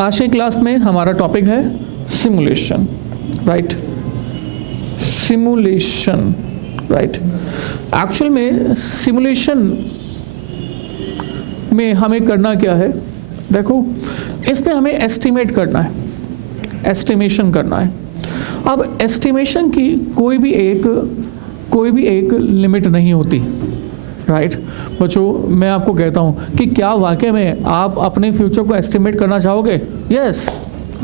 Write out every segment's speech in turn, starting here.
आज की क्लास में हमारा टॉपिक है simulation, right. Simulation, right. Actual में सिमुलेशन में हमें करना क्या है, देखो इसमें हमें एस्टिमेट करना है, एस्टिमेशन करना है। अब एस्टिमेशन की कोई भी एक लिमिट नहीं होती, राइट। बच्चों मैं आपको कहता हूँ कि क्या वाकई में आप अपने फ्यूचर को एस्टिमेट करना चाहोगे? Yes,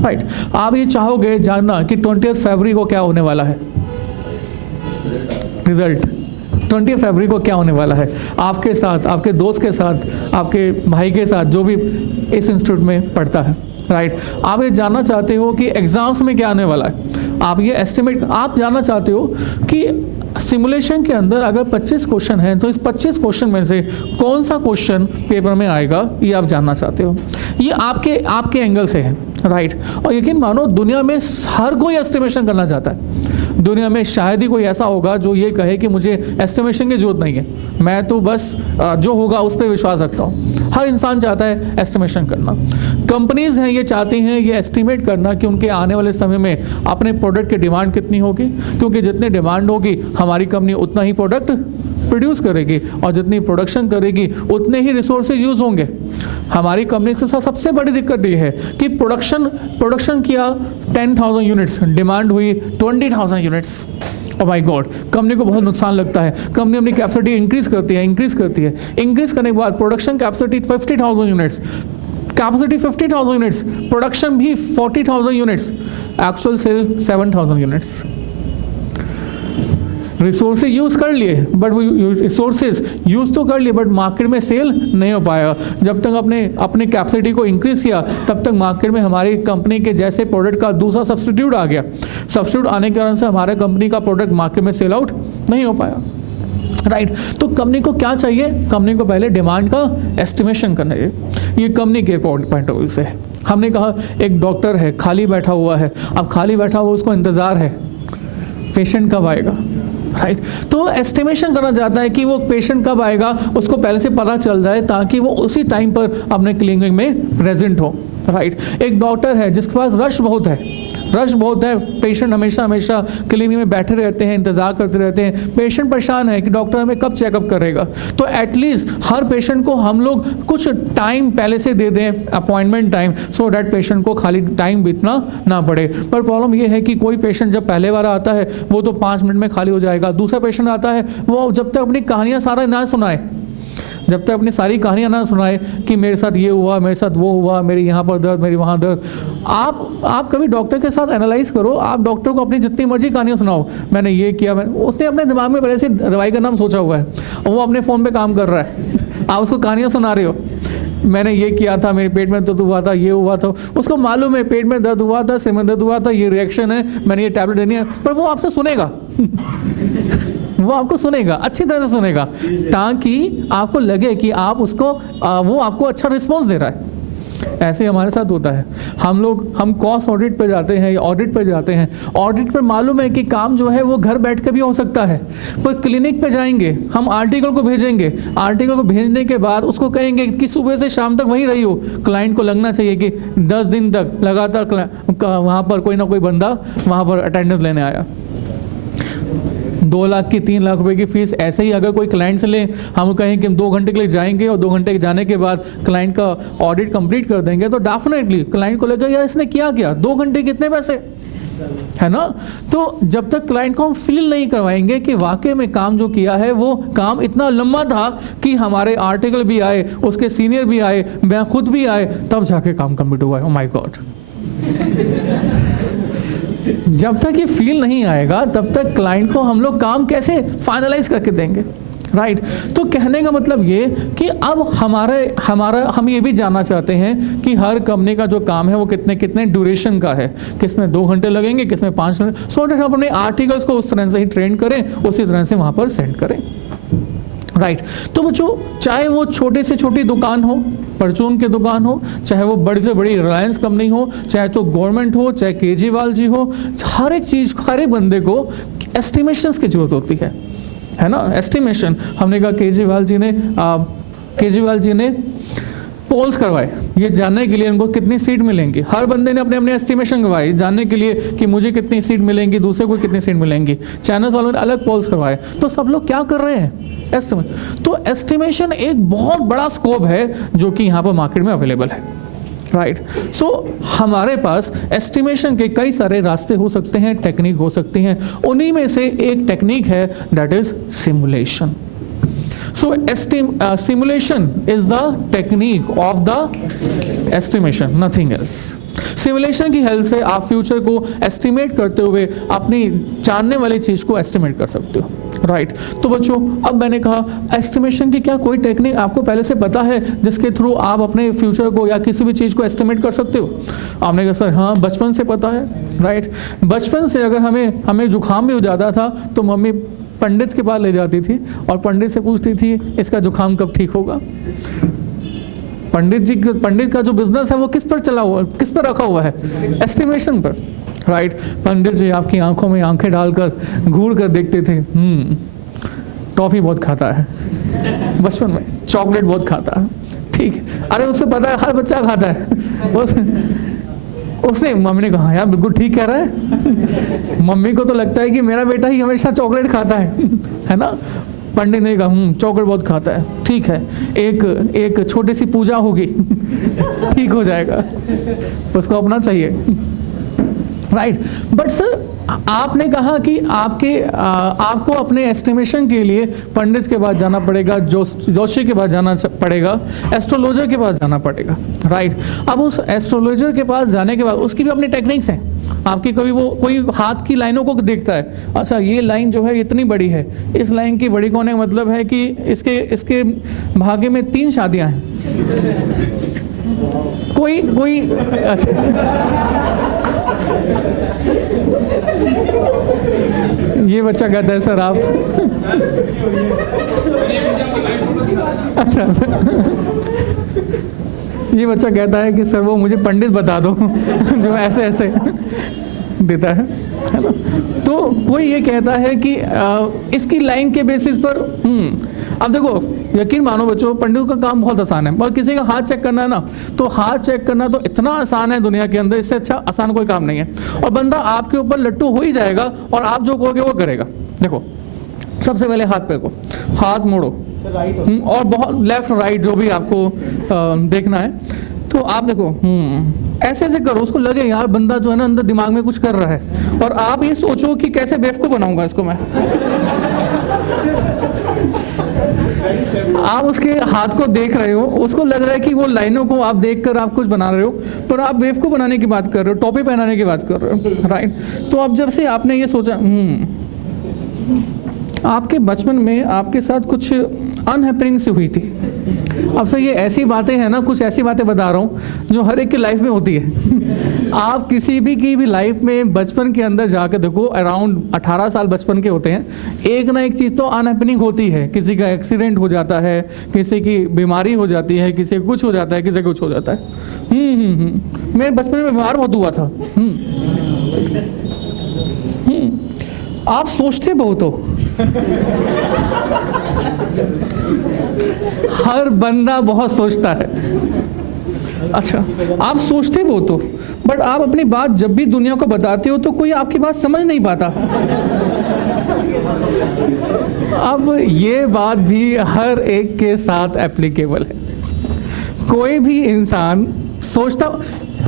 right. आप ये चाहोगे जानना कि 20 फरवरी को क्या होने वाला है, रिजल्ट 20 फरवरी को क्या होने वाला है आपके साथ, आपके दोस्त के साथ, आपके भाई के साथ, जो भी इस इंस्टीट्यूट में पढ़ता है, राइट। आप ये जानना चाहते हो कि एग्जाम्स में क्या आने वाला है, आप ये एस्टिमेट, आप जानना चाहते हो कि सिमुलेशन के अंदर अगर 25 क्वेश्चन हैं तो इस 25 क्वेश्चन में से कौन सा क्वेश्चन पेपर में आएगा, ये आप जानना चाहते हो। ये आपके एंगल से है, राइट। और यकीन मानो दुनिया में हर कोई एस्टिमेशन करना चाहता है। दुनिया में शायद ही कोई ऐसा होगा जो ये कहे कि मुझे एस्टिमेशन की जरूरत नहीं है, मैं तो बस जो होगा उस पर विश्वास रखता हूँ। हर इंसान चाहता है एस्टिमेशन करना। कंपनीज हैं ये चाहती हैं ये एस्टिमेट करना कि उनके आने वाले समय में अपने प्रोडक्ट की डिमांड कितनी होगी, क्योंकि जितनी डिमांड होगी हमारी कंपनी उतना ही प्रोडक्ट प्रोड्यूस करेगी और जितनी प्रोडक्शन करेगी उतने ही रिसोर्सेज यूज होंगे। हमारी कंपनी के साथ सबसे बड़ी दिक्कत ये है कि प्रोडक्शन किया 10,000 यूनिट्स, डिमांड हुई 20,000 units. Oh my God, company को बहुत नुकसान लगता है। कंपनी अपनी कैपेसिटी इंक्रीज करती है, इंक्रीज करने के बाद production capacity 50,000 units, capacity 50,000 units, production भी 40,000 units, actual sale 7,000 units. Resources use कर लिए बट रिसोर्सेज यूज तो कर लिए बट मार्केट में सेल नहीं हो पाया। जब तक अपने कैपेसिटी को इंक्रीज किया तब तक मार्केट में हमारी कंपनी के जैसे प्रोडक्ट का दूसरा सब्स्टिट्यूट आ गया। सब्स्टिट्यूट आने के कारण से हमारे कंपनी का प्रोडक्ट मार्केट में सेल आउट नहीं हो पाया, राइट। तो कंपनी को क्या चाहिए? कंपनी को पहले डिमांड का एस्टिमेशन करना है। ये कंपनी के पॉइंट ऑफ व्यू से है। हमने कहा एक डॉक्टर है, खाली बैठा हुआ है। अब खाली बैठा हुआ उसको इंतजार है पेशेंट कब आएगा, राइट। तो एस्टिमेशन करना चाहता है कि वो पेशेंट कब आएगा उसको पहले से पता चल जाए ताकि वो उसी टाइम पर अपने क्लिनिक में प्रेजेंट हो, राइट। एक डॉक्टर है जिसके पास रश बहुत है, पेशेंट हमेशा क्लिनिक में बैठे रहते हैं, इंतजार करते रहते हैं। पेशेंट परेशान है कि डॉक्टर हमें कब चेकअप करेगा। तो एटलीस्ट हर पेशेंट को हम लोग कुछ टाइम पहले से दे दें, appointment time, so that patient को खाली टाइम बीतना ना पड़े। पर प्रॉब्लम ये है कि कोई पेशेंट जब पहले बार आता है वो तो 5 मिनट में खाली हो जाएगा। दूसरा पेशेंट आता है वो जब तक अपनी कहानियाँ सारा ना सुनाए, जब तक अपनी सारी कहानियां ना सुनाए कि मेरे साथ ये हुआ, मेरे साथ वो हुआ, मेरी यहाँ पर दर्द, मेरी वहाँ दर्द। आप कभी डॉक्टर के साथ एनालाइज करो, आप डॉक्टर को अपनी जितनी मर्जी कहानियां सुनाओ, मैंने ये किया, उसने अपने दिमाग में पहले से दवाई का नाम सोचा हुआ है और वो अपने फ़ोन पे काम कर रहा है। आप उसको कहानियाँ सुना रहे हो, मैंने ये किया था, मेरे पेट में दर्द हुआ था, ये हुआ था। उसको मालूम है पेट में दर्द हुआ था, सिर में दर्द हुआ था, ये रिएक्शन है, मैंने ये टैबलेट देनी है। पर वो आपसे सुनेगा वो आपको सुनेगा, अच्छी तरह से सुनेगा, ताकि आपको लगे कि आप उसको वो आपको अच्छा रिस्पॉन्स दे रहा है। ऐसे हमारे साथ होता है। हम कॉस्ट ऑडिट पे जाते हैं या ऑडिट पे जाते हैं, ऑडिट पे मालूम है कि काम जो है वो घर बैठ के भी हो सकता है, पर क्लिनिक पे जाएंगे, हम आर्टिकल को भेजेंगे, आर्टिकल को भेजने के बाद उसको कहेंगे कि सुबह से शाम तक वहीं रही हो। क्लाइंट को लगना चाहिए कि 10 दिन तक लगातार वहाँ पर कोई ना कोई बंदा वहाँ पर अटेंडेंस लेने आया। 2 लाख की 3 लाख रुपए की फीस ऐसे ही अगर कोई क्लाइंट से ले, हम कहें कि हम 2 घंटे के लिए जाएंगे और 2 घंटे के जाने के बाद क्लाइंट का ऑडिट कंप्लीट कर देंगे, तो डेफिनेटली क्लाइंट को लगेगा यार इसने क्या 2 घंटे कितने पैसे, है ना। तो जब तक क्लाइंट को हम फील नहीं करवाएंगे कि वाकई में काम जो किया है वो काम इतना लंबा था कि हमारे आर्टिकल भी आए, उसके सीनियर भी आए, मैं खुद भी आए, तब जाके काम कंप्लीट हुआ है। ओह माय गॉड, जब तक ये फील नहीं आएगा तब तक क्लाइंट को हम लोग काम कैसे फाइनलाइज करके देंगे, राइट। तो कहने का मतलब ये कि अब हम ये भी जानना चाहते हैं कि हर कंपनी का जो काम है वो कितने ड्यूरेशन का है, किसमें 2 घंटे लगेंगे, किसमें 5 घंटे, सो दैट हम अपने आर्टिकल्स को उस तरह से ही ट्रेन करें, उसी तरह से वहाँ पर सेंड करें, राइट। तो बच्चों चाहे वो छोटे से छोटी दुकान हो, परचून की दुकान हो, चाहे वो बड़ी से बड़ी रिलायंस कंपनी हो, चाहे तो गवर्नमेंट हो, चाहे केजरीवाल जी हो, हर एक चीज़, हर एक बंदे को एस्टिमेशंस की जरूरत होती है ना। एस्टिमेशन, हमने कहा केजरीवाल जी ने पोल्स करवाए ये जानने के लिए उनको कितनी सीट मिलेंगी। हर बंदे ने अपने अपने एस्टिमेशन करवाए जानने के लिए कि मुझे कितनी सीट मिलेंगी, दूसरे को कितनी सीट मिलेंगी। चैनल्स वालों ने अलग पोल्स करवाए। तो सब लोग क्या कर रहे हैं? एस्टिमेट। तो एस्टिमेशन एक बहुत बड़ा स्कोप है जो कि यहाँ पर मार्केट में अवेलेबल है, राइट। सो हमारे पास एस्टिमेशन के कई सारे रास्ते हो सकते हैं, टेक्निक हो सकती हैं। उन्हीं में से एक टेक्निक है that is simulation. So simulation is the technique of the estimation, nothing else. Simulation की हेल्प से आप फ्यूचर को एस्टिमेट करते हुए अपनी जानने वाली चीज़ को एस्टिमेट कर सकते हो, राइट। तो बच्चों, अब मैंने कहा एस्टिमेशन की क्या कोई टेक्निक आपको पहले से पता है जिसके थ्रू आप अपने फ्यूचर को या किसी भी चीज़ को एस्टिमेट कर सकते हो? आपने कहा सर हाँ, बचपन से पता है, राइट। बचपन से अगर हमें जुकाम भी हो जाता था तो मम्मी पंडित के पास ले जाती थी और पंडित से पूछती थी इसका जुकाम कब ठीक होगा। पंडित का जो बिजनेस है वो किस पर चला हुआ, किस पर रखा हुआ है? एस्टिमेशन पर, राइट। पंडित जी आपकी आंखों में आंखें डालकर घूर कर देखते थे, टॉफी बहुत खाता है, बचपन में चॉकलेट बहुत खाता है, ठीक। अरे उससे पता है हर बच्चा खाता है। उसने मम्मी ने कहा यार बिल्कुल ठीक कह रहा है। मम्मी को तो लगता है कि मेरा बेटा ही हमेशा चॉकलेट खाता है ना। पंडित ने कहा चॉकलेट बहुत खाता है, ठीक है, एक छोटी सी पूजा होगी ठीक हो जाएगा, उसको अपना चाहिए, राइट। बट सर आपने कहा कि आपको अपने एस्टिमेशन के लिए पंडित के पास जाना पड़ेगा, जोशी के पास जाना पड़ेगा, एस्ट्रोलॉजर के पास जाना पड़ेगा, राइट। अब उस एस्ट्रोलॉजर के पास जाने के बाद उसकी भी अपनी टेक्निक्स हैं। आपकी कभी वो कोई हाथ की लाइनों को देखता है, अच्छा ये लाइन जो है इतनी बड़ी है, इस laइन की बड़ी होने का मतलब है कि इसके भाग्य में 3 शादियां हैं। कोई अच्छा ये बच्चा कहता है सर आप अच्छा ये बच्चा कहता है कि सर वो मुझे पंडित बता दो जो ऐसे ऐसे देता है ना। तो कोई ये कहता है कि इसकी लाइन के बेसिस पर अब देखो यकीन मानो बच्चों, पंडित का काम बहुत आसान है, और किसी का हाथ चेक करना है ना, तो हाथ चेक करना तो इतना आसान है दुनिया के अंदर, इससे अच्छा आसान कोई काम नहीं है। और बंदा आपके ऊपर लट्टू हो ही जाएगा और आप जो कहोगे वो करेगा। देखो सबसे पहले हाथ पे को हाथ मोड़ो और बहुत लेफ्ट राइट जो भी आपको देखना है, तो आप देखो ऐसे ऐसे करो, उसको लगे यार बंदा जो है ना अंदर दिमाग में कुछ कर रहा है, और आप ये सोचो कि कैसे बेवकूफ बनाऊंगा इसको मैं। आप उसके हाथ को देख रहे हो, उसको लग रहा है कि वो लाइनों को आप देखकर आप कुछ बना रहे हो, पर आप बेवकूफ बनाने की बात कर रहे हो, टोपी पहनाने की बात कर रहे हो, राइट। तो अब जब से आपने ये सोचा आपके बचपन में आपके साथ कुछ अनहैपनिंग सी हुई थी। अब सर ये ऐसी बातें हैं ना, कुछ ऐसी बातें बता रहा हूँ जो हर एक की लाइफ में होती है। आप किसी भी की भी लाइफ में बचपन के अंदर जाकर देखो, अराउंड 18 साल बचपन के होते हैं, एक ना एक चीज़ तो अनहैपनिंग होती है। किसी का एक्सीडेंट हो जाता है, किसी की बीमारी हो जाती है, किसी कुछ हो जाता है, किसी कुछ हो जाता है। मैं बचपन में बीमार बहुत हुआ था। आप सोचते बहुत हो। हर बंदा बहुत सोचता है। अच्छा आप सोचते बहुत हो, बट आप अपनी बात जब भी दुनिया को बताते हो तो कोई आपकी बात समझ नहीं पाता। अब ये बात भी हर एक के साथ एप्लीकेबल है। कोई भी इंसान सोचता,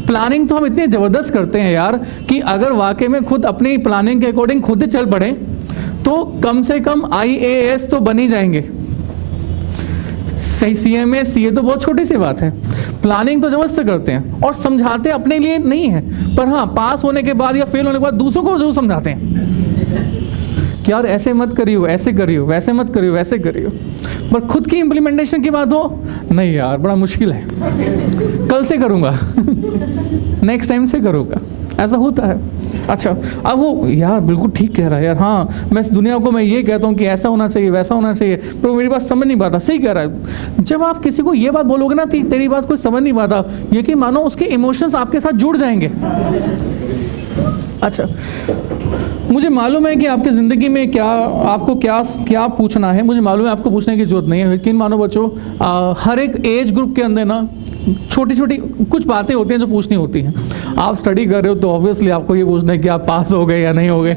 प्लानिंग तो हम इतनी ज़बरदस्त करते हैं यार कि अगर वाकई में खुद अपनी प्लानिंग के अकॉर्डिंग खुद चल पड़े तो कम से कम IAS तो बन ही जाएंगे। CMA CA तो बहुत छोटी सी बात है, प्लानिंग तो जबरदस्त करते हैं और समझाते अपने लिए नहीं है, पर हाँ पास होने के बाद या फेल होने के बाद दूसरों को जरूर समझाते हैं कि यार ऐसे मत करियो, ऐसे करियो, वैसे मत करियो, वैसे करियो। पर खुद की इम्प्लीमेंटेशन की बात हो, नहीं यार बड़ा मुश्किल है, कल से करूँगा नेक्स्ट टाइम से करूँगा, ऐसा होता है। अच्छा अब वो यार बिल्कुल ठीक कह रहा है यार, हाँ मैं इस दुनिया को मैं ये कहता हूँ कि ऐसा होना चाहिए, वैसा होना चाहिए, पर मेरी बात समझ नहीं पाता। सही कह रहा है। जब आप किसी को ये बात बोलोगे ना तेरी बात कोई समझ नहीं पाता, यकीन मानो उसके इमोशंस आपके साथ जुड़ जाएंगे। अच्छा मुझे मालूम है कि आपकी ज़िंदगी में आपको क्या पूछना है, मुझे मालूम है आपको पूछने की जरूरत नहीं है। यकीन मानो बच्चों, हर एक एज ग्रुप के अंदर ना छोटी छोटी कुछ बातें होती हैं जो पूछनी होती हैं। आप स्टडी कर रहे हो तो ऑब्वियसली आपको ये पूछना है कि आप पास हो गए या नहीं हो गए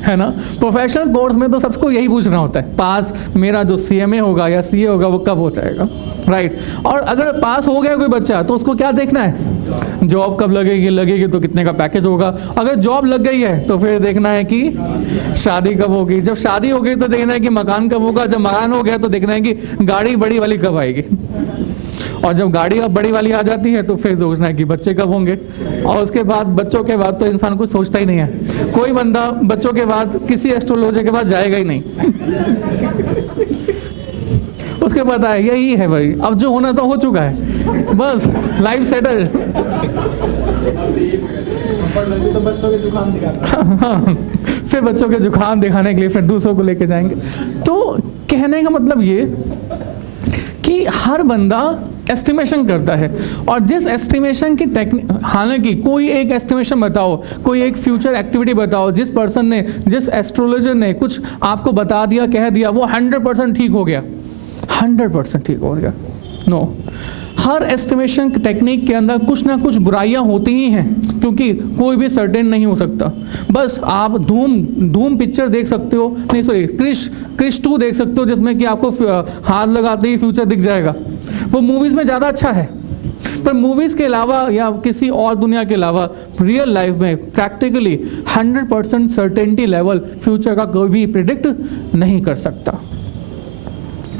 है ना। प्रोफेशनल कोर्स में तो सबको यही पूछना होता है, पास मेरा जो CMA होगा या CA होगा वो कब हो जाएगा, राइट। और अगर पास हो गया कोई बच्चा तो उसको क्या देखना है, जॉब कब लगेगी तो कितने का पैकेज होगा। अगर जॉब लग गई है तो फिर देखना है कि शादी कब होगी, जब शादी हो गई तो देखना है कि मकान कब होगा, जब मकान हो गया तो देखना है कि गाड़ी बड़ी वाली कब आएगी, और जब गाड़ी अब बड़ी वाली आ जाती है तो फिर सोचना है कि बच्चे कब होंगे। और उसके बाद बच्चों के बाद तो इंसान कुछ सोचता ही नहीं है, कोई बंदा बच्चों के बाद किसी एस्ट्रोलॉजर के पास जाएगा ही नहीं उसके पता है यही है भाई, अब जो होना तो हो चुका है, बस लाइफ सेटल। तो बच्चों के जुकाम दिखाता हाँ, फिर बच्चों के जुकाम दिखाने के लिए फिर दूसरों को लेके जाएंगे। तो कहने का मतलब ये कि हर बंदा एस्टिमेशन करता है, और जिस एस्टिमेशन की टेक्निक, हालांकि कोई एक एस्टिमेशन बताओ, कोई एक फ्यूचर एक्टिविटी बताओ, जिस पर्सन ने, जिस एस्ट्रोलॉजर ने कुछ आपको बता दिया, कह दिया, वो 100% ठीक हो गया, 100% ठीक हो गया, नो। हर एस्टिमेशन टेक्निक के अंदर कुछ ना कुछ बुराइयां होती ही हैं, क्योंकि कोई भी सर्टेन नहीं हो सकता। बस आप धूम पिक्चर देख सकते हो, नहीं सॉरी क्रिश 2 देख सकते हो, जिसमें कि आपको हाथ लगाते ही फ्यूचर दिख जाएगा, वो मूवीज़ में ज़्यादा अच्छा है। पर मूवीज़ के अलावा या किसी और दुनिया के अलावा रियल लाइफ में प्रैक्टिकली 100% सर्टेनिटी लेवल फ्यूचर का कोई भी प्रिडिक्ट नहीं कर सकता,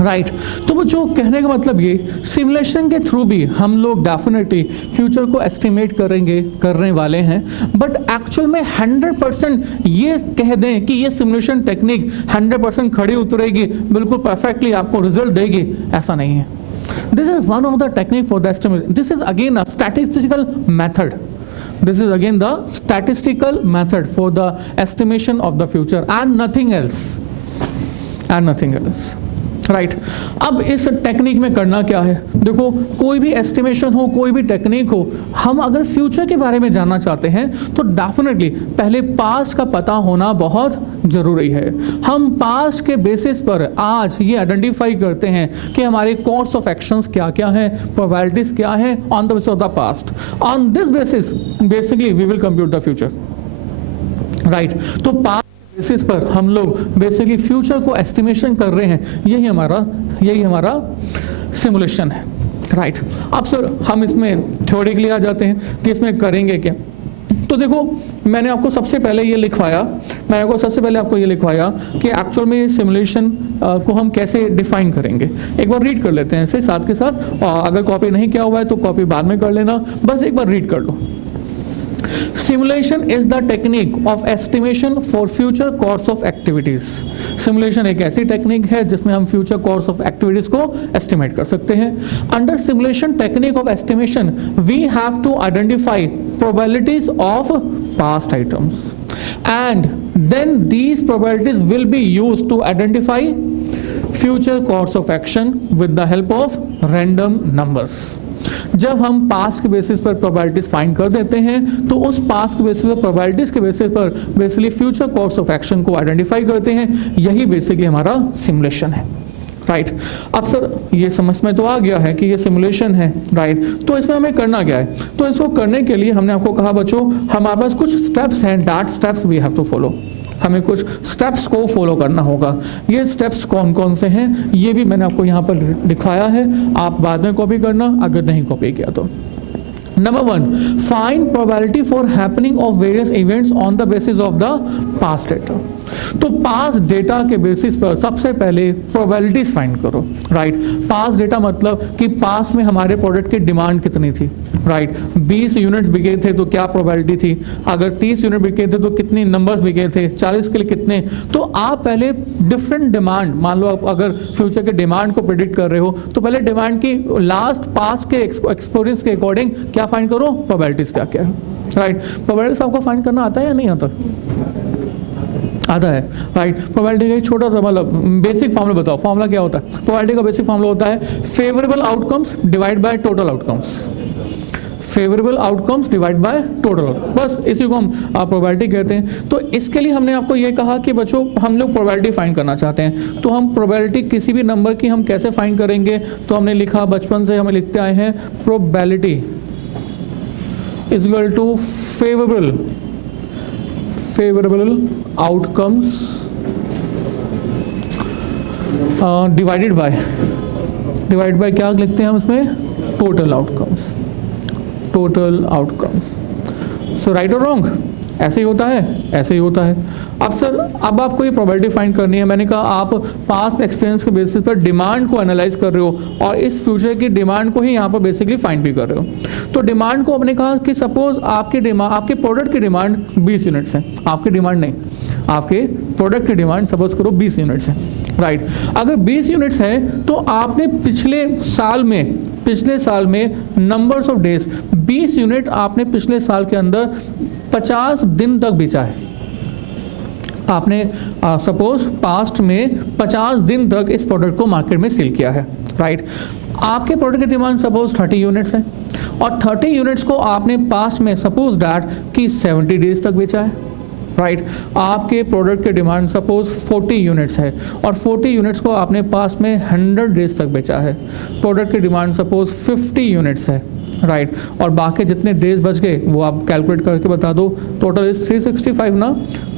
राइट। तो वो जो कहने का मतलब ये, सिमुलेशन के थ्रू भी हम लोग डेफिनेटली फ्यूचर को एस्टिमेट करने वाले हैं, बट एक्चुअल में 100% ये कह दें कि ये सिमुलेशन टेक्निक 100% खड़ी उतरेगी, बिल्कुल परफेक्टली आपको रिजल्ट देगी, ऐसा नहीं है। This is one of the technique for the estimation. This is again a statistical method. This is again the statistical method for the estimation of the future and nothing else, and nothing else. Right अब इस technique में करना क्या है, देखो कोई भी estimation हो, कोई भी टेक्निक हो, हम अगर फ्यूचर के बारे में जानना चाहते हैं तो डेफिनेटली पहले पास्ट का पता होना बहुत ज़रूरी है। हम पास्ट के बेसिस पर आज ये आइडेंटिफाई करते हैं कि हमारे कोर्स ऑफ एक्शंस क्या क्या है, प्रोबेबिलिटीज क्या है on the basis of the past. On this basis basically we will compute the future, right. तो पास्ट बेसिस पर हम लोग बेसिकली फ्यूचर को एस्टिमेशन कर रहे हैं, यही हमारा सिमुलेशन है, राइट। अब सर हम इसमें थ्योरी के लिए आ जाते हैं कि इसमें करेंगे क्या। तो देखो मैंने आपको सबसे पहले ये लिखवाया कि एक्चुअल में सिमुलेशन को हम कैसे डिफाइन करेंगे। एक बार रीड कर लेते हैं इसे साथ के साथ, अगर कॉपी नहीं किया हुआ है तो कॉपी बाद में कर लेना, बस एक बार रीड कर लो। Simulation is the technique of estimation for future course of activities. Simulation एक ऐसी टेक्निक है जिसमें हम future course of activities को estimate कर सकते हैं। Under simulation technique of estimation, we have to identify probabilities of past items, and then these probabilities will be used to identify future course of action with the help of random numbers. जब हम past के basis पर probabilities find कर देते हैं तो उस past के बेसिस पर, प्रोबेबिलिटीज के बेसिस पर basically future course of action को आइडेंटिफाई करते हैं, यही बेसिकली हमारा सिमुलेशन है, राइट। अब सर ये समझ में तो आ गया है कि ये सिमुलेशन है, राइट। तो इसमें हमें करना क्या है, तो इसको करने के लिए हमने आपको कहा बच्चों हमारे पास कुछ स्टेप्स हैं, that steps we have to follow. हमें कुछ स्टेप्स को फॉलो करना होगा। ये स्टेप्स कौन कौन से हैं ये भी मैंने आपको यहाँ पर दिखाया है, आप बाद में कॉपी करना अगर नहीं कॉपी किया तो। Number 1, find probability for happening of various events on the basis of the past data. तो पास्ट डेटा के बेसिस पर सबसे पहले प्रोबेबिलिटीज फाइंड करो, राइट। पास्ट डेटा मतलब कि पास्ट में हमारे प्रोडक्ट की डिमांड कितनी थी, राइट। 20 यूनिट्स बिके थे तो क्या प्रोबेबिलिटी थी, अगर 30 यूनिट बिके थे तो कितने नंबर्स बिके थे, 40 के लिए कितने। तो आप पहले डिफरेंट डिमांड, मान लो आप अगर फ्यूचर के डिमांड को प्रेडिक्ट कर रहे हो तो पहले डिमांड की लास्ट पास्ट के एक्सपीरियंस के अकॉर्डिंग क्या फाइंड करो, प्रोबेबिलिटीज क्या क्या है, राइट। प्रोबेबिलिटीज आपको फाइंड करना आता है या नहीं आता, आता है, राइट। प्रोबेबिलिटी का एक छोटा सा मतलब बेसिक फॉर्मूला बताओ, फॉर्मूला क्या होता है। प्रोबेबिलिटी का बेसिक फॉर्मूला होता है favourable outcomes divide by total outcomes. Favourable outcomes divide by total, बस इसी को हम प्रोबेबिलिटी कहते हैं। तो इसके लिए हमने आपको ये कहा कि बच्चों हम लोग प्रोबेबिलिटी फाइंड करना चाहते हैं, तो हम प्रोबेबिलिटी किसी भी नंबर की हम कैसे फाइंड करेंगे, तो हमने लिखा बचपन से हमें लिखते आए हैं probability is equal to favourable outcomes divide by क्या लिखते हैं हम इसमें, टोटल आउटकम्स। सो राइट और रॉन्ग, ऐसे ही होता है, ऐसे ही होता है। अब सर अब आपको ये प्रोबेबिलिटी फाइंड करनी है। मैंने कहा आप पास्ट एक्सपीरियंस के बेसिस पर डिमांड को एनालाइज कर रहे हो और इस फ्यूचर की डिमांड को ही यहाँ पर बेसिकली फाइंड भी कर रहे हो। तो डिमांड को आपने कहा कि सपोज आपके प्रोडक्ट की डिमांड 20 यूनिट्स है, आपकी डिमांड नहीं, आपके प्रोडक्ट की डिमांड सपोज करो 20 यूनिट्स है, राइट। अगर 20 यूनिट्स है तो आपने पिछले साल में नंबर्स ऑफ डेज 20 यूनिट आपने पिछले साल के अंदर 50 दिन तक बेचा है। आपने सपोज पास्ट में 50 दिन तक इस प्रोडक्ट को मार्केट में सेल किया है, राइट। आपके प्रोडक्ट की डिमांड सपोज 30 यूनिट्स है और 30 यूनिट्स को आपने पास्ट में सपोज दैट कि 70 डेज तक बेचा है, राइट। आपके प्रोडक्ट की डिमांड सपोज 40 यूनिट्स है और 40 यूनिट्स को आपने पास में 100 डेज तक बेचा है। प्रोडक्ट की डिमांड सपोज 50 यूनिट्स है, राइट। और बाकी जितने डेज बच गए वो आप कैलकुलेट करके बता दो। टोटल इज 365 ना,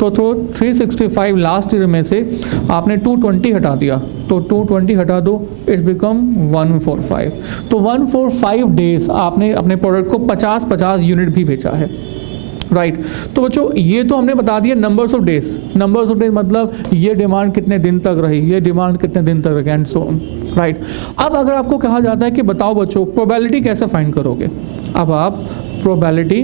तो 365 लास्ट ईयर में से आपने 220 हटा दिया, तो 220 हटा दो, इट्स बिकम 145। तो 145 डेज आपने अपने प्रोडक्ट को 50 यूनिट भी बेचा है, राइट। तो बच्चों ये तो हमने बता दिया नंबर्स ऑफ डेज मतलब ये डिमांड कितने दिन तक रही, ये डिमांड कितने दिन तक रही एंड सो ऑन, राइट। अब अगर आपको कहा जाता है कि बताओ बच्चों प्रोबेबिलिटी कैसे फाइंड करोगे, अब आप प्रोबेबिलिटी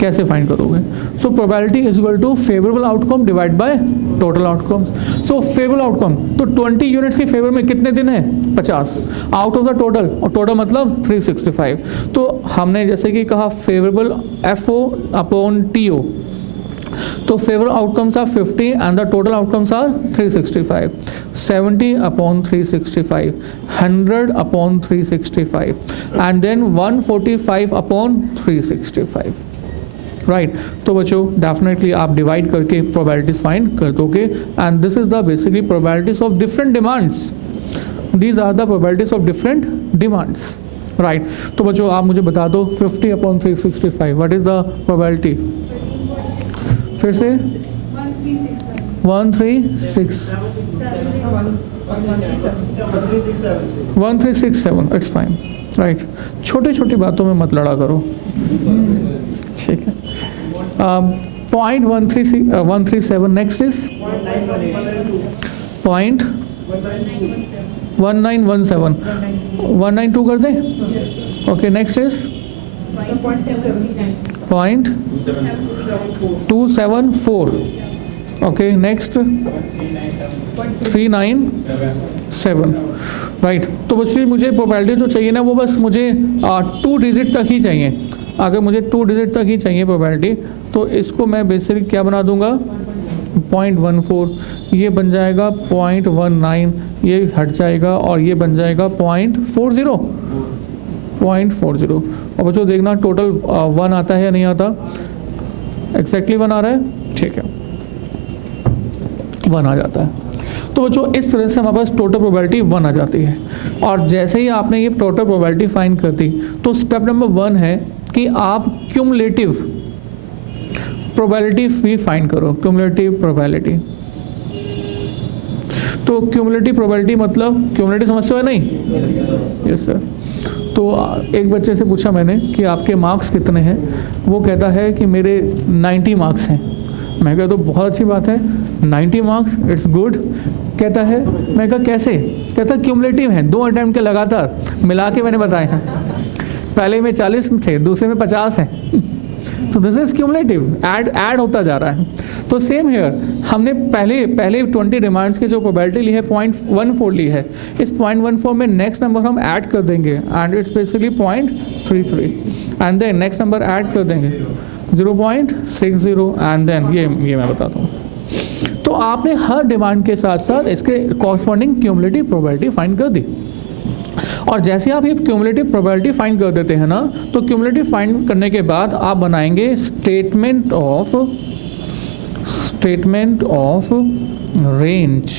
कैसे फाइंड करोगे। So probability is equal to favourable outcome divide by total outcomes. So favourable outcome तो 20 यूनिट्स के फेवर में कितने दिन है, 50 आउट ऑफ द टोटल, और टोटल मतलब 365। तो हमने जैसे कि कहा फेवरेबल FO अपॉन TO, तो favourable outcomes are 50 and the total outcomes are 365। 70 upon 365, 100 upon 365 and then 145 upon 365, right. तो बच्चों डेफिनेटली आप डिवाइड करके प्रोबेबिलिटीज फाइंड कर दोगे and this is the basically probabilities of different demands, these are the probabilities of different demands, right. तो बच्चों आप मुझे बता दो 50 अपॉन 365 व्हाट इज द प्रोबेबिलिटी, फिर से 1367, इट्स फाइन, राइट। छोटी छोटी बातों में मत लड़ा करो, ठीक है। 0.137, नेक्स्ट इज 0.1917, 192 कर दें, okay. Next is 0.274, okay. Next 397, right. तो बस मुझे प्रोबेबिलिटी जो चाहिए ना वो बस मुझे 2 डिजिट तक ही चाहिए। अगर मुझे 2 डिजिट तक ही चाहिए प्रोबेबिलिटी तो इसको मैं बेसिकली क्या बना दूंगा 0.14, ये बन जाएगा 0.19, ये हट जाएगा और ये बन जाएगा 0.40। और बच्चों देखना टोटल 1 आता है या नहीं आता, एग्जैक्टली 1 आ रहा है, ठीक है, 1 आ जाता है। तो बच्चों इस तरह से हमारे पास टोटल प्रोबेबिलिटी 1 आ जाती है। और जैसे ही आपने ये टोटल प्रोबेबिलिटी फाइंड कर दी तो स्टेप नंबर 1 है कि आप क्यूमुलेटिव प्रोबेबिलिटी भी फाइंड करो, क्यूमुलेटिव प्रोबेबिलिटी। तो क्यूमुलेटिव प्रोबेबिलिटी मतलब क्यूमुलेटिव समझते हो नहीं, यस सर। तो एक बच्चे से पूछा मैंने कि आपके मार्क्स कितने हैं, वो कहता है कि मेरे 90 मार्क्स हैं। मैं कहा तो बहुत अच्छी बात है, 90 मार्क्स इट्स गुड। कहता है, मैं कहा कैसे, कहता क्यूमुलेटिव है, 2 अटेम्प्ट के लगातार मिला के मैंने बताए हैं, पहले में 40 थे, दूसरे में 50 हैं। तो दिस इज क्यूमुलेटिव, ऐड होता जा रहा है। तो सेम हेयर हमने पहले 20 डिमांड्स की जो प्रोबेबिलिटी ली है 0.14 ली है, इस 0.14 में नेक्स्ट नंबर हम ऐड कर देंगे and it's basically 0.33 and then next number add कर देंगे 0.60 एंड देन ये मैं बताता हूँ। तो आपने हर डिमांड के साथ साथ इसके कॉरस्पॉन्डिंग क्यूमुलेटिव प्रोबेबिलिटी फाइंड कर दी। और जैसे आप ये क्यूमुलेटिव प्रोबेबिलिटी फाइंड कर देते हैं ना, तो क्यूमुलेटिव फाइंड करने के बाद आप बनाएंगे statement of range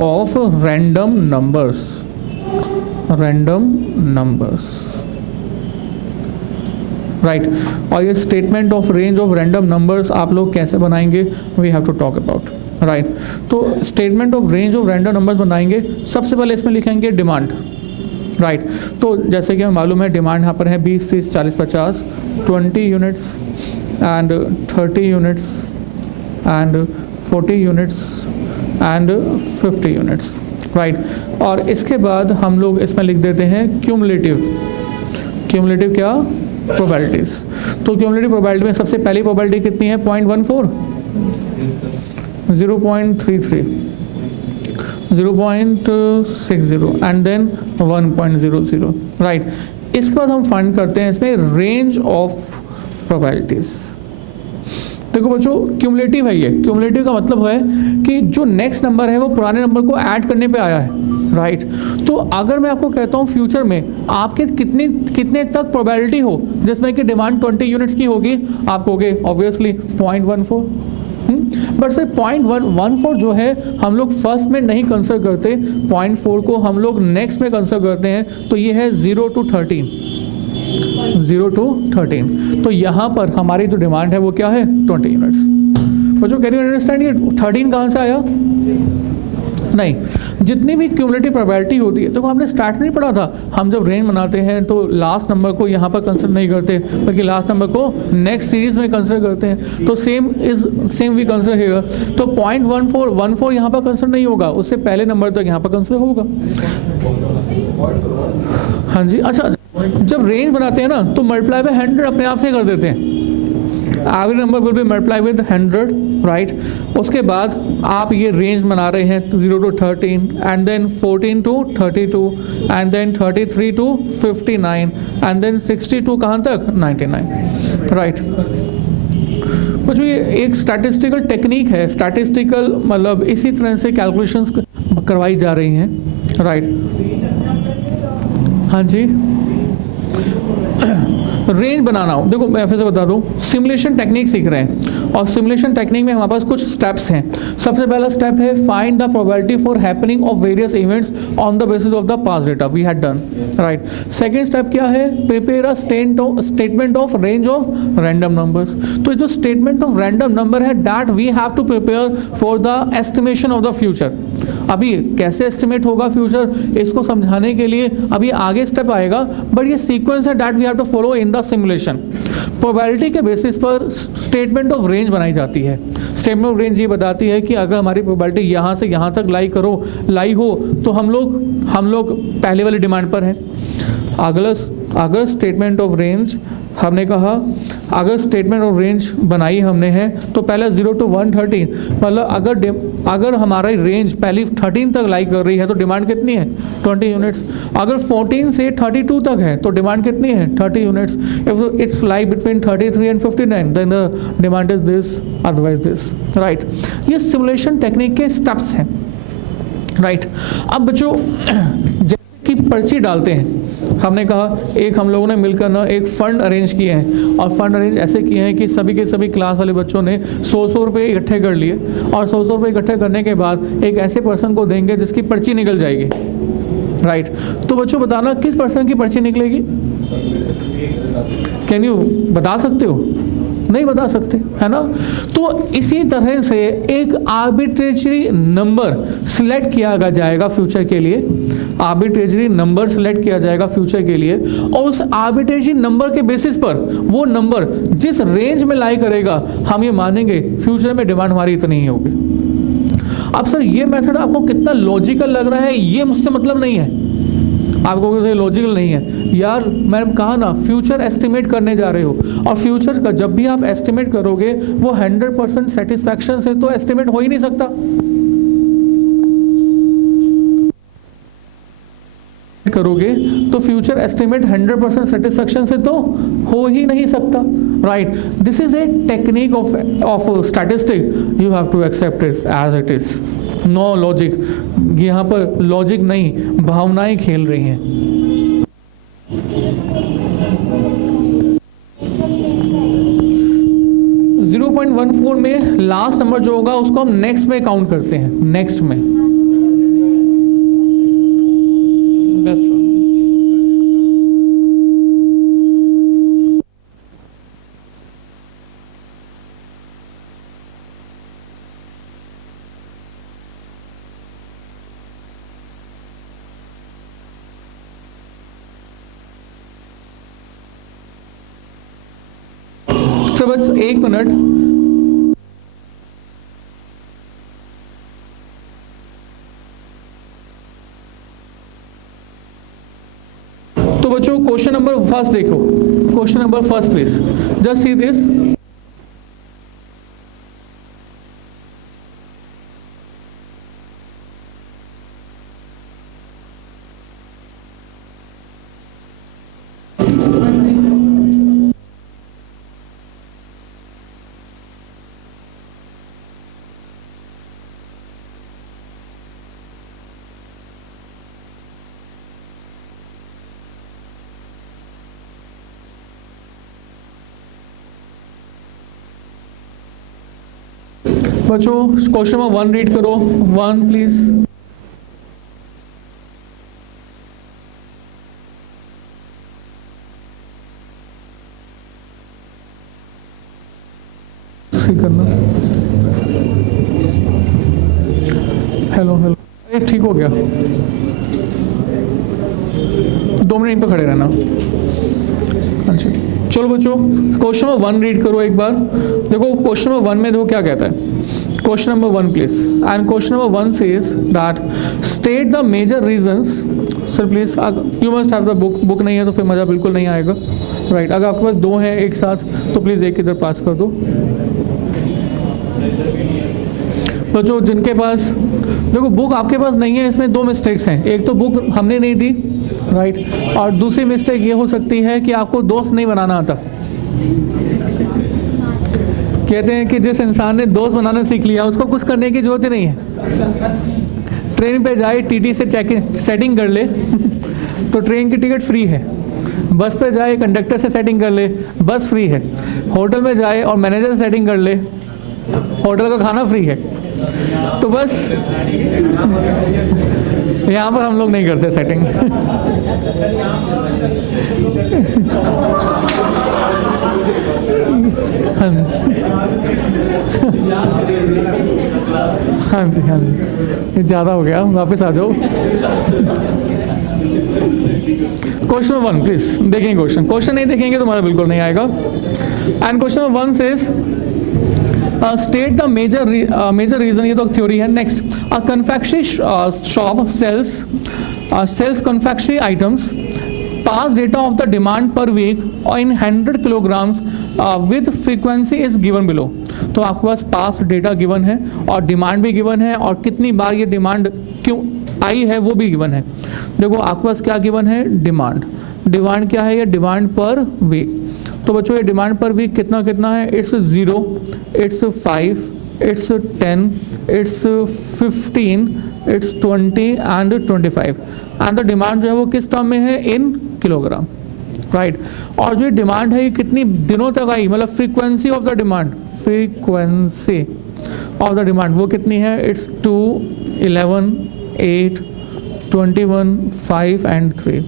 of random numbers right. और ये statement of range of random numbers आप लोग कैसे बनाएंगे, we have to talk about, right. तो statement of range of random numbers बनाएंगे, सबसे पहले इसमें लिखेंगे डिमांड, राइट। तो जैसे कि हमें मालूम है डिमांड यहाँ पर है 20, 30, 40, 50, 20 units and 30 units and 40 units and 50 units, right. और इसके बाद हम लोग इसमें लिख देते हैं क्यूमुलेटिव क्या, प्रोबेबिलिटीज। तो क्यूमुलेटिव प्रोबेबिलिटी में सबसे पहली प्रोबेबिलिटी कितनी है, 0.14, 0.33, 0.60 एंड देन 1.00, राइट। इसके बाद हम फाइंड करते हैं इसमें रेंज ऑफ प्रोबेबिलिटीज। देखो बच्चों, क्यूमुलेटिव है ये, क्यूमुलेटिव का मतलब है कि जो नेक्स्ट नंबर है वो पुराने नंबर को ऐड करने पे आया है, राइट। तो अगर मैं आपको कहता हूँ फ्यूचर में आपके कितने तक प्रोबेबिलिटी हो जिसमें कि डिमांड 20 यूनिट्स की होगी, आप कहोगे ऑब्वियसली 0.14, बट सर 0.14 जो है हम लोग फर्स्ट में नहीं कंसिडर करते, 0.4 को हम लोग नेक्स्ट में कंसिडर करते हैं। तो ये है 0 to 13, 0 to 13। तो यहाँ पर हमारी जो डिमांड है वो क्या है, 20 यूनिट्स। बच्चों कैन यू अंडरस्टैंड ये 13 कहाँ से आया? नहीं, जितनी भी क्यूमुलेटिव प्रोबेबिलिटी होती है, तो हमने स्टार्ट नहीं पढ़ा था, हम जब रेंज बनाते हैं तो लास्ट नंबर को यहाँ पर कंसिडर नहीं करते बल्कि लास्ट नंबर को नेक्स्ट सीरीज में कंसिडर करते हैं। तो सेम वी कंसिडर हियर। तो 0.14 यहाँ पर कंसिडर नहीं होगा, उससे पहले नंबर तक यहाँ पर कंसिडर होगा। हाँ जी, अच्छा, जब रेंज बनाते हैं ना तो मल्टीप्लाई बाय 100 अपने आप से कर देते हैं। Every number will be multiply with 100, right. उसके बाद आप ये रेंज बना रहे हैं 0 to 13 and then 14 to 32 and then 33 to 59 and then 62 कहाँ तक, 99, राइट। बच्चों ये एक स्टैटिस्टिकल टेक्निक है, स्टैटिस्टिकल मतलब इसी तरह से कैलकुलेशंस करवाई जा रही हैं, राइट। हाँ जी, रेंज बनाना हो, देखो मैं फिर से बता दूं, सिमुलेशन टेक्निक सीख रहे हैं और सिमुलेशन टेक्निक में हमारे पास कुछ स्टेप्स हैं। सबसे पहला स्टेप है find the probability for happening of various events on the basis of the past data, we had done, right. Second step क्या है, prepare a statement of range of random numbers. तो जो statement of random number है that we have to prepare for the estimation of the future. अभी कैसे estimate होगा future, इसको समझाने के लिए अभी आगे स्टेप आएगा, बट ये सीक्वेंस है that we have to follow in the simulation. Probability के बेसिस पर स्टेटमेंट ऑफ रेंज बनाई जाती है। स्टेटमेंट ऑफ रेंज ये बताती है कि अगर हमारी प्रोबेबिलिटी यहाँ से यहाँ तक लाई हो तो हम लोग पहले वाली डिमांड पर हैं। अगर स्टेटमेंट ऑफ रेंज हमने कहा, अगर स्टेटमेंट ऑफ रेंज बनाई हमने है तो पहले 0 to 113, मतलब अगर हमारा रेंज पहली 13 तक लाई कर रही है तो डिमांड कितनी है, 20 यूनिट्स। अगर 14 से 32 तक है तो डिमांड कितनी है, 30 units. If it's lie between 33 and 59 then the demand is this, otherwise this, right. ये सिमुलेशन टेक्निक के स्टेप्स हैं, राइट। अब बच्चों जैसे कि पर्ची डालते हैं, हमने कहा एक हम लोगों ने मिलकर ना एक फंड अरेंज किए हैं और फंड अरेंज ऐसे किए हैं कि सभी के सभी क्लास वाले बच्चों ने 100 रुपये इकट्ठे कर लिए और 100 रुपये इकट्ठे करने के बाद एक ऐसे पर्सन को देंगे जिसकी पर्ची निकल जाएगी, राइट। तो बच्चों बताना किस पर्सन की पर्ची निकलेगी, कैन यू बता सकते हो? नहीं बता सकते, है ना। तो इसी तरह से एक आर्बिट्रेरी नंबर सिलेक्ट किया जाएगा फ्यूचर के लिए, आर्बिट्रेरी नंबर सिलेक्ट किया जाएगा फ्यूचर के लिए, और उस आर्बिट्रेरी नंबर के बेसिस पर वो नंबर जिस रेंज में लाई करेगा हम ये मानेंगे फ्यूचर में डिमांड हमारी इतनी ही होगी। अब सर ये मेथड आपको कितना लॉजिकल लग रहा है, ये मुझसे मतलब नहीं है, आपको कोई लॉजिकल नहीं है यार। मैंने कहा ना फ्यूचर एस्टिमेट करने जा रहे हो और फ्यूचर का जब भी आप एस्टिमेट करोगे वो 100% सेटिस्फैक्शन से तो एस्टिमेट हो ही नहीं सकता, करोगे तो फ्यूचर एस्टिमेट 100% सेटिस्फैक्शन से तो हो ही नहीं सकता, right. This is a technique of statistic, you have to accept it as it is, no logic, यहाँ पर लॉजिक नहीं, भावनाएं खेल रही हैं। जीरो 0.14 में लास्ट नंबर जो होगा उसको हम नेक्स्ट में काउंट करते हैं, नेक्स्ट में। तो बस 1 मिनट, तो बच्चों क्वेश्चन नंबर फर्स्ट देखो, question number first please, just see this. बच्चों क्वेश्चन नंबर 1 रीड करो, 1 प्लीज। करना, हेलो हेलो, अरे ठीक हो गया, 2 मिनट पे खड़े रहना। अच्छा चलो बच्चों क्वेश्चन नंबर 1 रीड करो एक बार। देखो क्वेश्चन नंबर 1 में देखो क्या कहता है। Question number 1 please, and question number 1 says that state the major reasons. Sir please you must have the book नहीं है तो फिर मज़ा बिल्कुल नहीं आएगा, राइट। अगर आपके पास 2 हैं एक साथ तो प्लीज़ एक इधर पास कर दो। बच्चों जिनके पास, देखो बुक आपके पास नहीं है, इसमें 2 मिस्टेक्स हैं। एक तो बुक हमने नहीं दी, राइट, और दूसरी मिस्टेक ये हो सकती है कि आपको दोस्त नहीं बनाना आता। कहते हैं कि जिस इंसान ने दोस्त बनाना सीख लिया उसको कुछ करने की जरूरत ही नहीं है। ट्रेन पे जाए टीटी से सेटिंग कर ले तो ट्रेन की टिकट फ्री है। बस पे जाए कंडक्टर से सेटिंग कर ले, बस फ्री है। होटल में जाए और मैनेजर से सेटिंग कर ले, होटल का खाना फ्री है। तो बस यहाँ पर हम लोग नहीं करते सेटिंग। हाँ जी हाँ जी हाँ जी, ये ज़्यादा हो गया, वापस आ जाओ। क्वेश्चन 1 प्लीज देखेंगे, क्वेश्चन नहीं देखेंगे तो हमारा बिल्कुल नहीं आएगा। And question 1 says state the major reason, ये तो थ्योरी है। Next, a confectionery shop sells confectionery items, past data of the demand per week in 100 kilograms with frequency is given below. तो आपके पास पास डेटा गिवन है और demand भी given है, और कितनी बार ये डिमांड क्यों आई है वो भी गिवन है। देखो आपके पास क्या गिवन है, डिमांड क्या है, ये डिमांड पर वीक। तो बच्चों ये डिमांड पर वीक कितना कितना है, it's 0, it's 5, it's 10, it's 15, it's 20 and 25। And the demand जो है वो किस टर्म में है, इन किलोग्राम, राइट। और जो डिमांड है ये कितनी दिनों तक आई, मतलब frequency of the demand, frequency of the demand वो कितनी है, इट्स 2, 11, 8, 21, 5 एंड 3।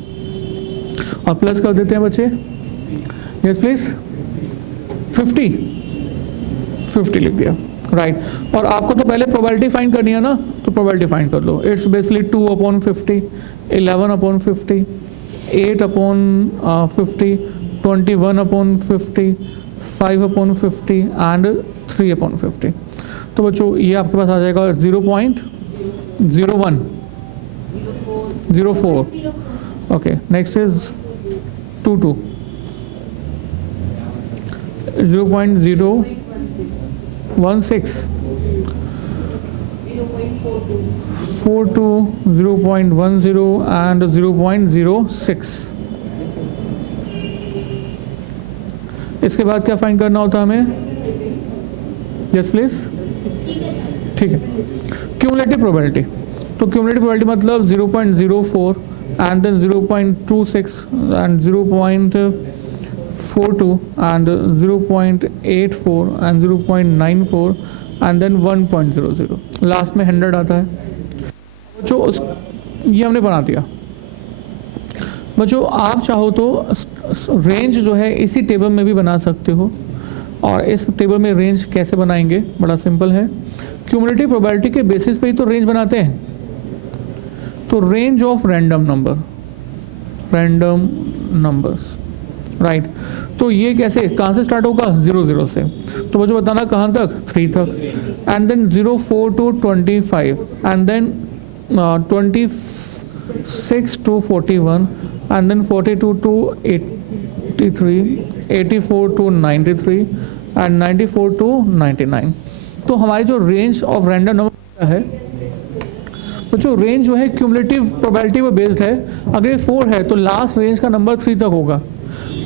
और प्लस कर देते हैं बच्चे, यस प्लीज, 50 लिख दिया, राइट। और आपको तो पहले प्रोबेबिलिटी फाइंड करनी है ना, तो प्रोबेबिलिटी फाइंड कर लो। It's basically 2/50, 11/50, 8/50, 21/50, 5/50 and 3/50। तो बच्चों ये आपके पास आ जाएगा 0.01, 04। Okay, next is 22, 0.016, 42, 0.10 and 0.06। इसके बाद क्या फाइंड करना होता है हमें, यस प्लीज, ठीक है। क्यूमुलेटिव प्रोबेबिलिटी, तो क्यूमुलेटिव प्रोबेबिलिटी मतलब 0.04 and then 0.26 and 0.42 and 0.84 and 0.94 and then 1.00, last में 100 आता है। जो ये हमने बना दिया। बच्चों आप चाहो तो रेंज जो है इसी टेबल में भी बना सकते हो, और इस टेबल में रेंज कैसे बनाएंगे, बड़ा सिंपल है। क्यूमुलेटिव प्रोबेबिलिटी के बेसिस पे ही तो रेंज बनाते हैं। तो range of random numbers, right. तो ये कैसे, कहाँ से स्टार्ट होगा, 0 से, तो बच्चों बताना कहाँ तक, 3 तक, and then 04 to 25 and then 26 to 41 and then 42 to 83, 84 to 93 and 94 to 99। तो हमारी जो रेंज ऑफ रैंडम नंबर है बच्चों, रेंज जो है क्यूमुलेटिव प्रोबेबिलिटी पे बेस्ड है। अगर ये 4 है तो लास्ट रेंज का नंबर 3 तक होगा।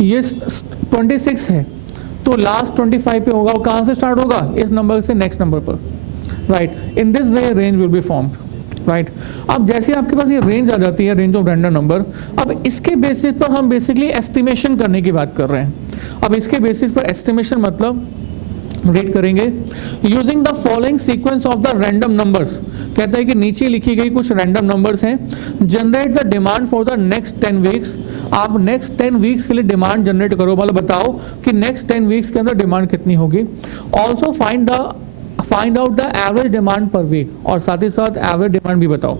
ये 26 है तो लास्ट 25 पे होगा, और कहाँ से स्टार्ट होगा, इस नंबर से नेक्स्ट नंबर पर, right. In this way range will be formed, right. अब जैसे आपके पास ये रेंज आ जाती है, रेंज ऑफ रैंडम नंबर, अब इसके बेसिस पर हम बेसिकली एस्टिमेशन करने की बात कर रहे हैं। अब इसके बेसिस पर एस्टिमेशन मतलब रेट करेंगे using the following sequence of the random numbers. कहता है कि नीचे लिखी गई कुछ रैंडम नंबर्स हैं, generate the demand for the next 10 weeks. आप नेक्स्ट 10 वीक्स के लिए डिमांड जनरेट करो, मतलब बताओ कि नेक्स्ट 10 वीक्स के अंदर डिमांड कितनी होगी। Also find out the average demand per week, और साथ ही साथ एवरेज डिमांड भी बताओ।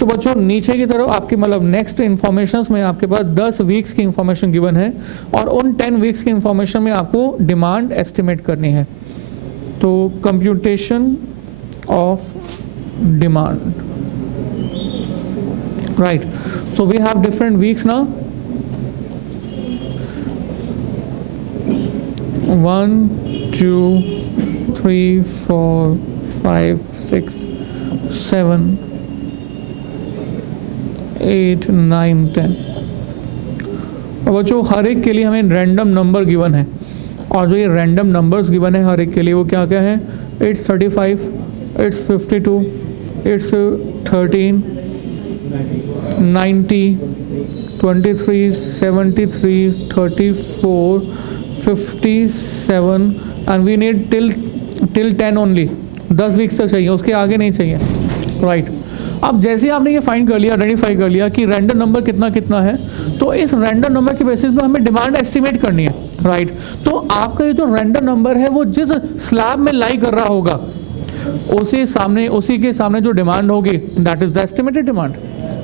तो बच्चों नीचे की तरफ आपके मतलब नेक्स्ट इंफॉर्मेशन में आपके पास 10 वीक्स की इंफॉर्मेशन गिवन है, और उन 10 वीक्स की इंफॉर्मेशन में आपको डिमांड एस्टिमेट करनी है। तो computation of demand, right. So we have different weeks ना, 1 2 3 4 5 6 7 8 9 10। और बच्चों हर एक के लिए हमें रैंडम नंबर गिवन है, और जो ये रैंडम नंबर्स गिवन है हर एक के लिए वो क्या क्या है, it's 35, it's 52, it's 13, 90, 23, 73, 34, 57 and we need till 10 only. 10 weeks तक चाहिए, उसके आगे नहीं चाहिए, राइट। अब जैसे आपने ये फाइंड कर लिया, आइडेंटिफाई कर लिया कि रैंडम नंबर कितना कितना है, तो इस रैंडम नंबर के बेसिस पे हमें डिमांड एस्टिमेट करनी है, राइट। तो आपका ये जो रैंडम नंबर है वो जिस स्लैब में लाई कर रहा होगा उसी के सामने जो डिमांड होगी that is the estimated demand.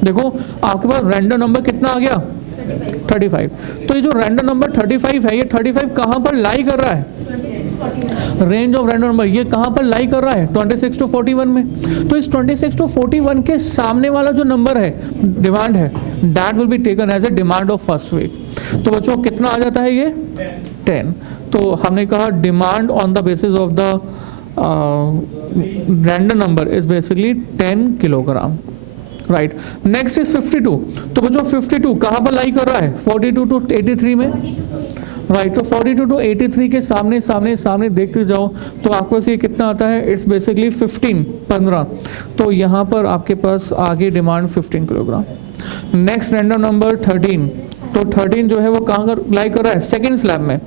देखो आपके पास रैंडम नंबर कितना आ गया, 35। तो ये जो रैंडम नंबर 35 है, ये 35 कहाँ पर लाई कर रहा है, रेंज ऑफ रैंडम नंबर ये कहाँ पर लाई कर रहा है, 26 to 41 में। तो इस 26 to 41 के सामने वाला जो नंबर है, डिमांड है, that will be taken as a demand of first week. तो बच्चों कितना आ जाता है ये, 10। तो हमने कहा demand on the basis of the random number is basically 10 kilogram, right. Next is 52। तो बच्चों 52 कहाँ पर लाई कर रहा है, 42 to 83 में, राइट। तो 42 to 83 के सामने देखते जाओ तो आपको ये कितना आता है, इट्स बेसिकली 15। तो यहाँ पर आपके पास आगे demand 15 kilogram. Next random number 13। तो 13 जो है वो कहाँ कर लाई कर रहा है, सेकेंड स्लैब में।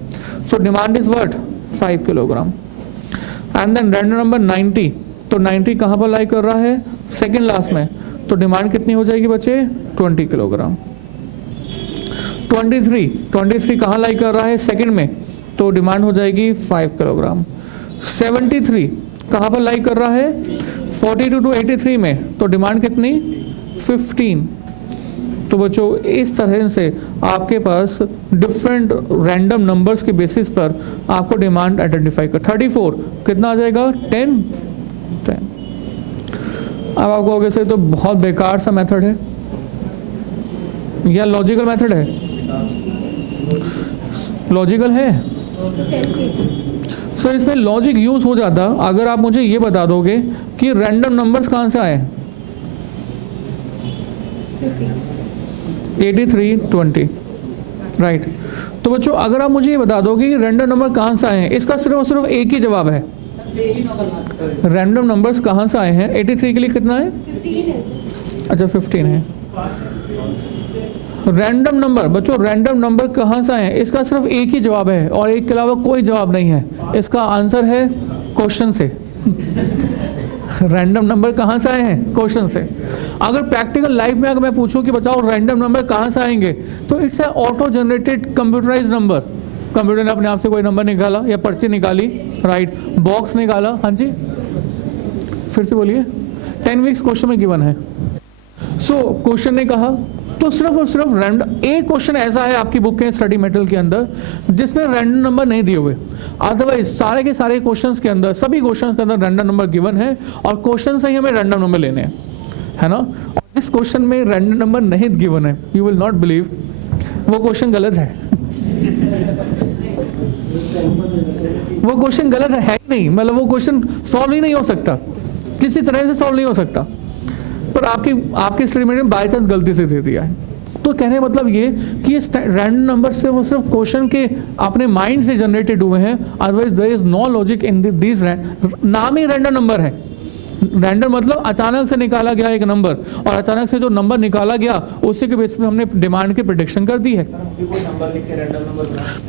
So demand is what, 5 kilogram. And then random number 90। तो 90 कहाँ पर लाई कर रहा है, सेकेंड लास्ट में। तो डिमांड कितनी हो जाएगी बच्चे, 20 किलोग्राम। 23 कहाँ लाई कर रहा है, सेकंड में। तो डिमांड हो जाएगी 5 किलोग्राम। 73 कहाँ पर लाई कर रहा है, 42 to 83 में। तो डिमांड कितनी, 15। तो बच्चों इस तरह से आपके पास डिफरेंट रैंडम नंबर्स के बेसिस पर आपको डिमांड आइडेंटिफाई कर। 34 कितना आ जाएगा, 10। अब आपको कहोगे सर तो बहुत बेकार सा मेथड है या लॉजिकल मेथड है, लॉजिकल है सर। इसमें लॉजिक यूज हो जाता अगर आप मुझे ये बता दोगे कि रैंडम नंबर्स कहाँ से आए, 83 20, राइट। तो बच्चों अगर आप मुझे ये बता दोगे कि रैंडम नंबर कहाँ से आए हैं, इसका सिर्फ और सिर्फ एक ही जवाब है, रैंडम नंबर्स कहाँ से आए हैं? 83 के लिए कितना है? अच्छा 15 है। रैंडम नंबर बच्चों, रैंडम नंबर कहाँ से आए हैं? इसका सिर्फ एक ही जवाब है और एक के अलावा कोई जवाब नहीं है। इसका आंसर है क्वेश्चन से। रैंडम नंबर कहाँ से आए हैं? क्वेश्चन से। अगर प्रैक्टिकल लाइफ में अगर मैं पूछूं कि बताओ रैंडम नंबर कहाँ से आएंगे, तो it's auto generated computerise number. Computer ने अपने आप से कोई नंबर निकाला या पर्ची निकाली, राइट, बॉक्स निकाला। हाँ जी, फिर से बोलिए। 10 वीक्स क्वेश्चन में गिवन है। सो क्वेश्चन ने कहा तो सिर्फ और सिर्फ रैंडम एक क्वेश्चन ऐसा है आपकी बुक के स्टडी मटेरियल के अंदर जिसमें रैंडम नंबर नहीं दिए हुए। अदरवाइज सारे के सारे क्वेश्चंस के अंदर, सभी क्वेश्चंस के अंदर रैंडम नंबर गिवन है और क्वेश्चन से ही हमें रैंडम नंबर लेने हैं, है ना। और जिस क्वेश्चन में रैंडम नंबर नहीं गिवन है, यू विल नॉट बिलीव, वो क्वेश्चन गलत है। वो क्वेश्चन गलत है ही नहीं, मतलब वो क्वेश्चन सॉल्व ही नहीं हो सकता, किसी तरह से सॉल्व नहीं हो सकता, पर आपके स्टडी में बाय चांस गलती से दे दिया है। तो कहने का मतलब ये कि ये रैंडम नंबर से वो सिर्फ क्वेश्चन के अपने माइंड से जनरेटेड हुए हैं, otherwise there is no logic in this. नाम ही रैंडम नंबर है। रैंडम मतलब अचानक से निकाला गया एक नंबर, और अचानक से जो नंबर निकाला गया उसी के बेसिस पे हमने डिमांड की प्रेडिक्शन कर दी है।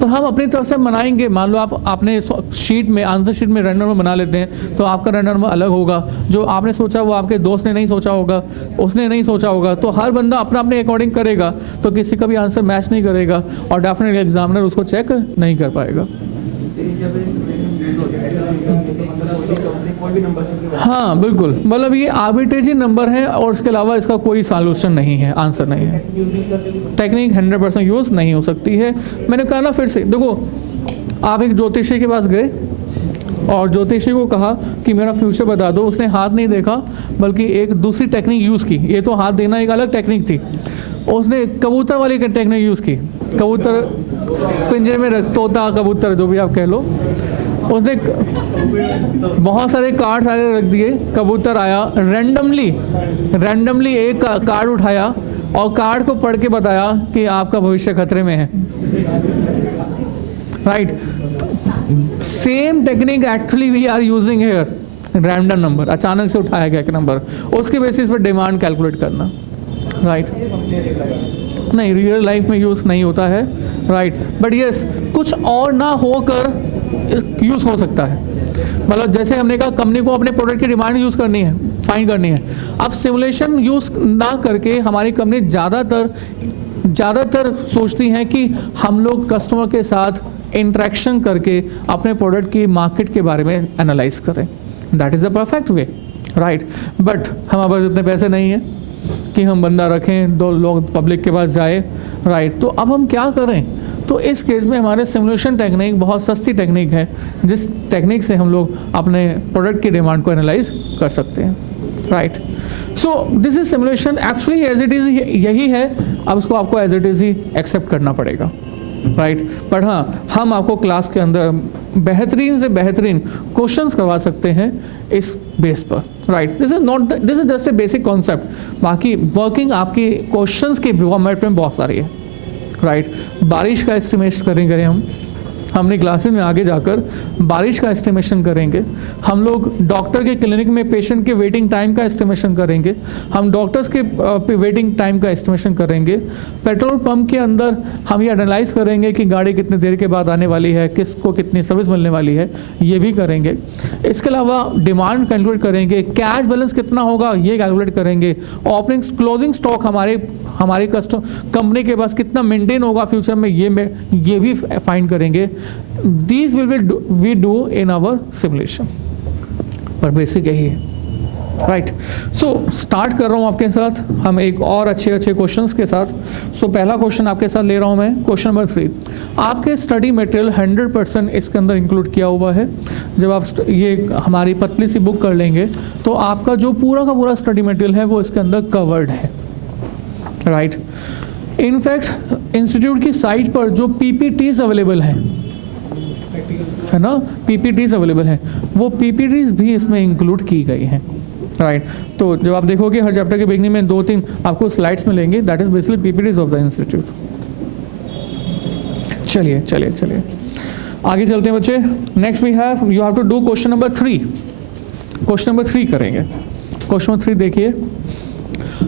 तो हम अपनी तरफ से बनाएंगे। मान लो आपने शीट में, आंसर शीट में रैंडम नंबर बना लेते हैं, तो आपका रैंडम नंबर अलग होगा। जो आपने सोचा वो आपके दोस्त ने नहीं सोचा होगा, उसने नहीं सोचा होगा। तो हर बंदा अपना अपने अकॉर्डिंग करेगा, तो किसी का भी आंसर मैच नहीं करेगा और डेफिनेटली एग्जामिनर उसको चेक नहीं कर पाएगा। हाँ बिल्कुल, मतलब ये आर्बिट्रेरी नंबर है और इसके अलावा इसका कोई सॉल्यूशन नहीं है, आंसर नहीं है। टेक्निक 100% यूज नहीं हो सकती है। मैंने कहा ना, फिर से देखो, आप एक ज्योतिषी के पास गए और ज्योतिषी को कहा कि मेरा फ्यूचर बता दो। उसने हाथ नहीं देखा बल्कि एक दूसरी टेक्निक यूज़ की। ये तो हाथ देना एक अलग टेक्निक थी, उसने कबूतर वाली टेक्निक यूज़ की। कबूतर पिंजरे में रख, तोता कबूतर जो भी आप कह लो, उसने बहुत सारे कार्ड सारे रख दिए। कबूतर आया, रैंडमली एक कार्ड उठाया और कार्ड को पढ़ के बताया कि आपका भविष्य खतरे में है, right. Same technique actually we are using here. Random number, अचानक से उठाया गया एक नंबर, उसके बेसिस पर डिमांड कैलकुलेट करना, राइट। नहीं, रियल लाइफ में यूज़ नहीं होता है, राइट। बट यस, कुछ और ना होकर यूज़ हो सकता है। मतलब जैसे हमने कहा, कंपनी को अपने प्रोडक्ट की डिमांड यूज़ करनी है, फाइंड करनी है। अब सिमुलेशन यूज़ ना करके हमारी कंपनी ज़्यादातर सोचती हैं कि हम लोग कस्टमर के साथ इंटरेक्शन करके अपने प्रोडक्ट की मार्केट के बारे में एनालाइज करें। That is the perfect way, right. But हमारे पास इतने पैसे नहीं हैं कि हम बंदा रखें, 2 लोग पब्लिक के पास जाए, राइट। तो अब हम क्या करें? तो इस केस में हमारे सिमुलेशन टेक्निक बहुत सस्ती टेक्निक है, जिस टेक्निक से हम लोग अपने प्रोडक्ट की डिमांड को एनालाइज कर सकते हैं, right. So this is simulation, actually as it is यही है। अब उसको आपको एज इट इज़ ही एक्सेप्ट करना पड़ेगा, राइट। बट हाँ, हम आपको क्लास के अंदर बेहतरीन से बेहतरीन क्वेश्चंस करवा सकते हैं इस बेस पर, right. This is just a basic concept. बाकी वर्किंग आपकी क्वेश्चंस के फॉर्मेट में बहुत सारी है, राइट। बारिश का एस्टिमेशन करेंगे हमने क्लासेस में आगे जाकर बारिश का एस्टिमेशन करेंगे। हम लोग डॉक्टर के क्लिनिक में पेशेंट के वेटिंग टाइम का एस्टिमेशन करेंगे। हम डॉक्टर्स के वेटिंग टाइम का एस्टिमेशन करेंगे। पेट्रोल पंप के अंदर हम ये एनालाइज करेंगे कि गाड़ी कितनी देर के बाद आने वाली है, किसको कितनी सर्विस मिलने वाली है, ये भी करेंगे। इसके अलावा डिमांड कैलकुलेट करेंगे, कैश बैलेंस कितना होगा ये कैलकुलेट करेंगे। ओपनिंग क्लोजिंग स्टॉक हमारे कंपनी के पास कितना मेंटेन होगा फ्यूचर में, ये भी फाइंड करेंगे। These we do in our simulation, पर बेसिक यही है, राइट। सो स्टार्ट कर रहा हूँ आपके साथ हम एक और अच्छे क्वेश्चंस के साथ। सो पहला क्वेश्चन आपके साथ ले रहा हूँ मैं, क्वेश्चन नंबर 3। आपके स्टडी मटेरियल 100% इसके अंदर इंक्लूड किया हुआ है। जब आप ये हमारी पतली सी बुक कर लेंगे तो आपका जो पूरा का पूरा स्टडी मटेरियल है वो इसके अंदर कवर्ड है, राइट। इनफैक्ट इंस्टीट्यूट की साइट पर जो PPTs अवेलेबल हैं, है ना, PPTs अवेलेबल हैं, वो PPTs भी इसमें इंक्लूड की गई हैं, राइट। तो जब आप देखोगे हर चैप्टर के बिगनिंग में 2-3 आपको स्लाइड्स मिलेंगे, that is basically PPTs of the institute. चलिए आगे चलते हैं बच्चे। Next we have, you have to do question number 3। Question number 3 करेंगे। क्वेश्चन नंबर 3 देखिए,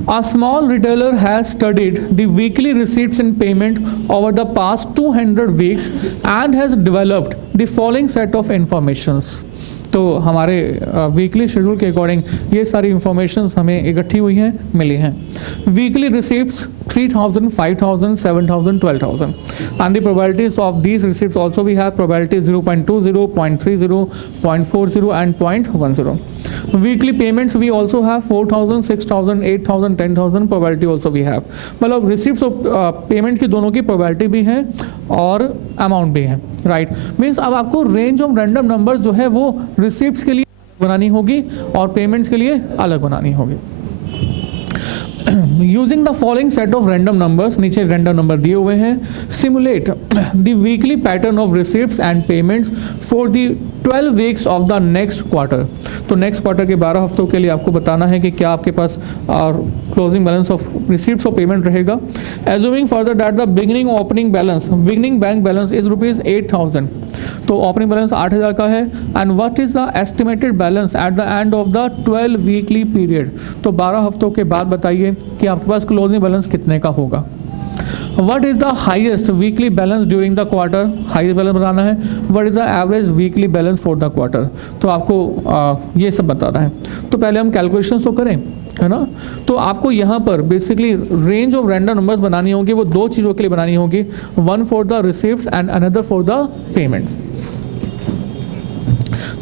A small retailer has studied the weekly receipts and payment over the past 200 weeks and has developed the following set of informations। तो हमारे weekly schedule के according ये सारी informations हमें इकट्ठी हुई हैं, मिली हैं। Weekly receipts 3000, 5000, 7000, 12000 and the probabilities of these receipts also we have probability 0.20, 0.30, 0.40 and 0.10। weekly payments we also have 4000, 6000, 8000, 10000 probability also we have। मतलब रिसिप्ट्स और पेमेंट की दोनों की प्रोबेबिलिटी भी है और अमाउंट भी है, राइट। मीन्स अब आपको रेंज ऑफ रैंडम नंबर जो है वो रिसिप्ट्स के लिए बनानी होगी और पेमेंट्स के लिए अलग बनानी होगी। Using the following set of random numbers, नीचे रैंडम नंबर दिए हुए हैं। Simulate the weekly pattern of receipts and payments for the 12 weeks of the next quarter. तो नेक्स्ट क्वार्टर के 12 हफ्तों के लिए आपको बताना है कि क्या आपके पास क्लोजिंग बैलेंस ऑफ रिसिप्ट्स और पेमेंट रहेगा। Assuming further that the beginning opening balance, beginning bank balance is ₹8000, तो ओपनिंग बैलेंस 8000 का है। And what is the estimated balance at the end of the 12 weekly period, तो 12 हफ्तों के बाद बताइए कि आपके पास क्लोजिंग बैलेंस कितने का होगा। What is the highest weekly balance during the quarter, highest balance बताना है। What is the average weekly balance for the quarter, तो आपको ये सब बताना है। तो पहले हम कैलकुलेशंस तो करें, है ना। तो आपको यहाँ पर basically range of random numbers बनानी होगी, वो दो चीज़ों के लिए बनानी होगी, one for the receipts and another for the payments.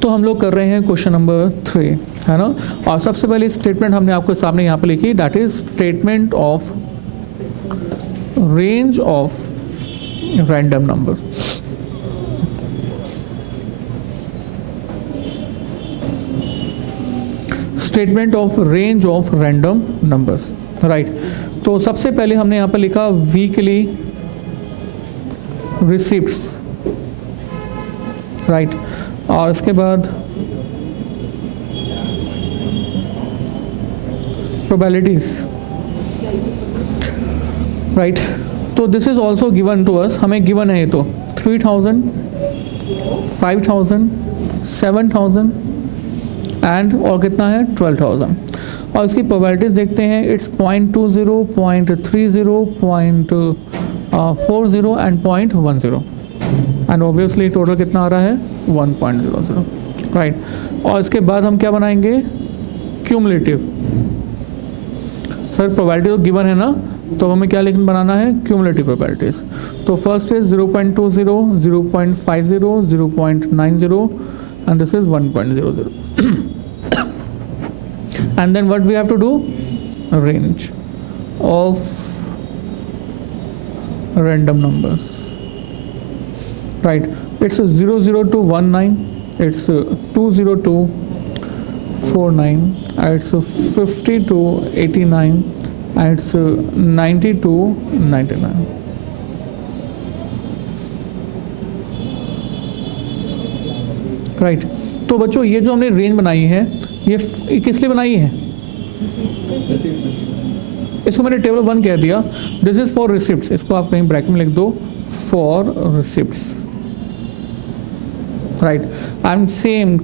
तो हम लोग कर रहे हैं क्वेश्चन नंबर 3, है ना। और सबसे पहले स्टेटमेंट हमने आपके सामने यहाँ पर लिखी, that is statement of range of random number. Statement of range of random numbers, right. तो सबसे पहले हमने यहाँ पर लिखा वीकली रिसिप्ट्स, राइट। और इसके बाद प्रोबेबिलिटीज, राइट। तो this is also given to us, हमें गिवन है ये तो 3000, 5000, 7000 एंड और कितना है 12000। और इसकी प्रोबेबिलिटीज देखते हैं, it's 0.20, 0.30, 0.40 and 0.10 and obviously total कितना आ रहा है 1.00, राइट। और इसके बाद हम क्या बनाएंगे, क्यूमुलेटिव। सर प्रोबेबिलिटी तो गिवन है ना, तो हमें क्या लिखना बनाना है, क्यूमुलेटिव प्रोबेबिलिटीज। तो first is 0.20, 0.50, 0.90 and this is 1.00 and then what we have to do, a range of random numbers, right. It's 00 to 19, it's 20 to 49, it's 50 to 89 and it's 90 to 99। Right तो बच्चों ये जो हमने रेंज बनाई है ये किस लिए बनाई है, इसको मैंने टेबल 1 कह दिया, दिस इज फॉर रिसिप्ट्स। इसको आप कहीं ब्रैकेट में लिख दो, for receipts, right. And same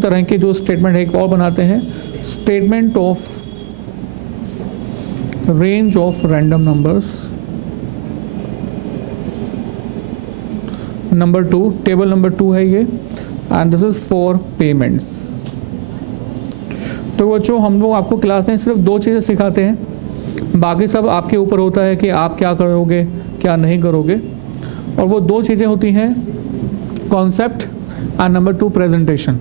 तरह के जो स्टेटमेंट है एक और बनाते हैं, statement of range of random numbers number 2, table number 2 है ये, and this is for payments. तो बच्चों हम लोग आपको क्लास में सिर्फ 2 चीज़ें सिखाते हैं, बाकी सब आपके ऊपर होता है कि आप क्या करोगे क्या नहीं करोगे। और वो 2 चीज़ें होती हैं, concept and number 2 presentation.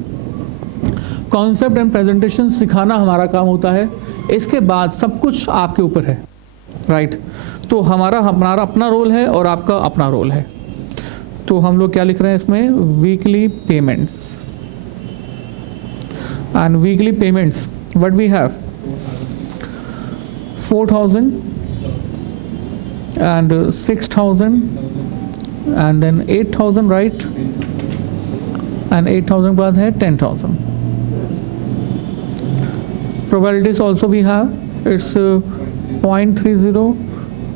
Concept and presentation सिखाना हमारा काम होता है, इसके बाद सब कुछ आपके ऊपर है, राइट। तो हमारा अपना रोल है और आपका अपना रोल है। तो हम लोग क्या लिख रहे हैं इसमें, weekly payments. And weekly payments what we have, 4000 and 6000 and then 8000, right, and 8000 बाद है 10000। probabilities also we have, it's 0.30,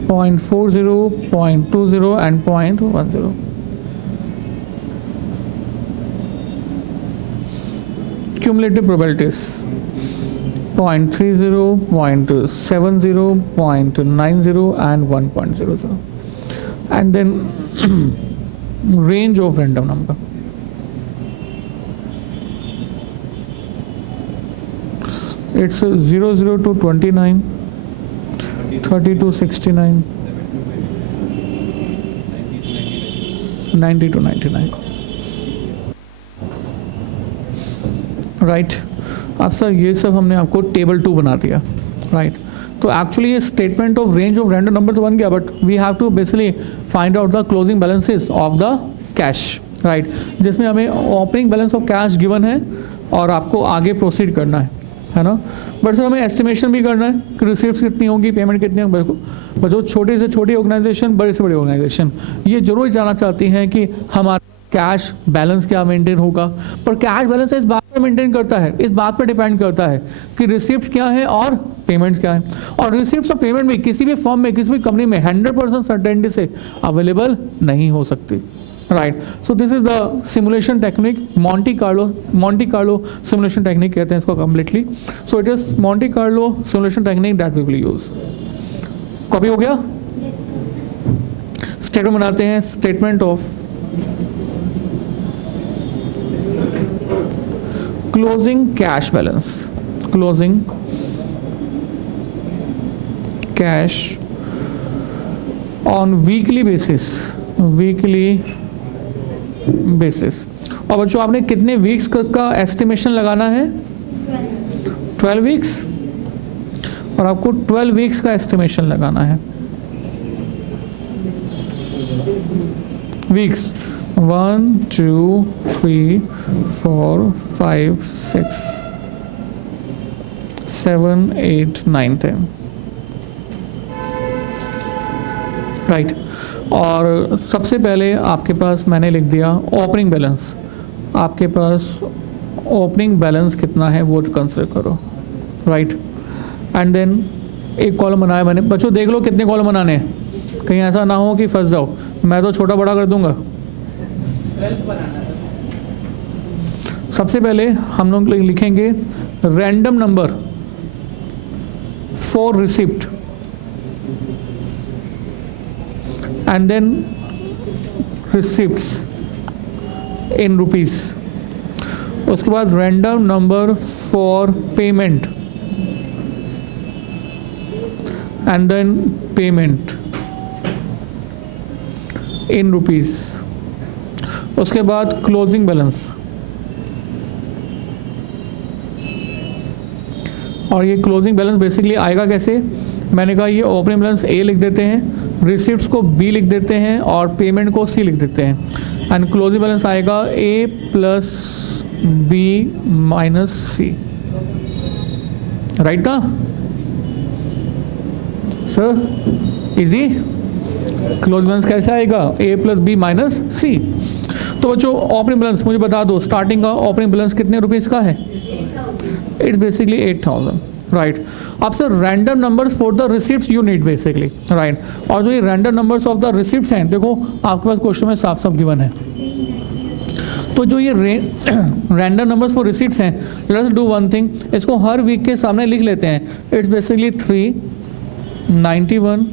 0.40, 0.20 and 0.10। cumulative probabilities 0.30, 0.70, 0.90 and 1.00, and then range of random number. It's 00 to 29, 30 to 69, 90 to 99. Right अब sir ये सब हमने आपको table 2 बना दिया, right तो एक्चुअली ये statement of range of random number तो बन गया, but we have to basically find out the closing balances of the cash, right जिसमें हमें opening balance of cash given है और आपको आगे प्रोसीड करना है ना। बट सर हमें एस्टिमेशन भी करना है कि रिसीप्ट कितनी होगी, पेमेंट कितनी होगी। बच्चों छोटे से छोटी ऑर्गेनाइजेशन, बड़े से बड़ी ऑर्गेनाइजेशन ये जरूर जानना चाहती हैं कि हमारा कैश बैलेंस क्या मेंटेन होगा, पर कैश बैलेंस इस बात पर मेंटेन करता है, इस बात पर डिपेंड करता है कि रिसिप्ट्स क्या है और पेमेंट्स क्या है। और रिसिप्ट्स और पेमेंट भी किसी भी फर्म में, किसी भी कंपनी में 100% सर्टेनिटी से अवेलेबल नहीं हो सकती, right. So this is the simulation technique, Monte Carlo simulation technique कहते हैं इसको completely. So it is Monte Carlo simulation technique that we will use. Copy हो गया? स्टेटमेंट बनाते हैं, statement of closing cash balance, closing cash on weekly basis, और बच्चों आपने कितने वीक्स का एस्टिमेशन लगाना है? 12 वीक्स, और आपको 12 वीक्स का एस्टिमेशन लगाना है। Weeks 1 2 3 4 5 6 7 8 9 10, right. और सबसे पहले आपके पास मैंने लिख दिया ओपनिंग बैलेंस, आपके पास ओपनिंग बैलेंस कितना है वो कंसिडर करो, राइट। एंड देन एक कॉलम बनाया मैंने। बच्चों देख लो कितने कॉलम बनाने हैं, कहीं ऐसा ना हो कि फंस जाओ, मैं तो छोटा बड़ा कर दूंगा। सबसे पहले हम लोग लिखेंगे random number for receipt, and then receipts in rupees. उसके बाद random number for payment, and then payment in rupees. उसके बाद क्लोजिंग बैलेंस, और ये क्लोजिंग बैलेंस बेसिकली आएगा कैसे? मैंने कहा ये ओपनिंग बैलेंस ए लिख देते हैं, रिसिप्ट्स को बी लिख देते हैं और पेमेंट को सी लिख देते हैं, एंड क्लोजिंग बैलेंस आएगा ए प्लस बी माइनस सी, राइट ना सर? इजी। क्लोजिंग बैलेंस कैसे आएगा? ए प्लस बी माइनस सी। तो बच्चों ओपनिंग बैलेंस मुझे बता दो, स्टार्टिंग का ओपनिंग बैलेंस कितने रुपीस का है? It's basically 8000, right. अब sir random numbers for the receipts you need basically, right. और जो ये random numbers of the receipts हैं, देखो आपके पास क्वेश्चन में साफ साफ गिवन है। तो जो ये रैंडम नंबर्स फॉर रिसिप्ट्स हैं, लेट्स डू वन थिंग, इसको हर वीक के सामने लिख लेते हैं। It's basically 3 91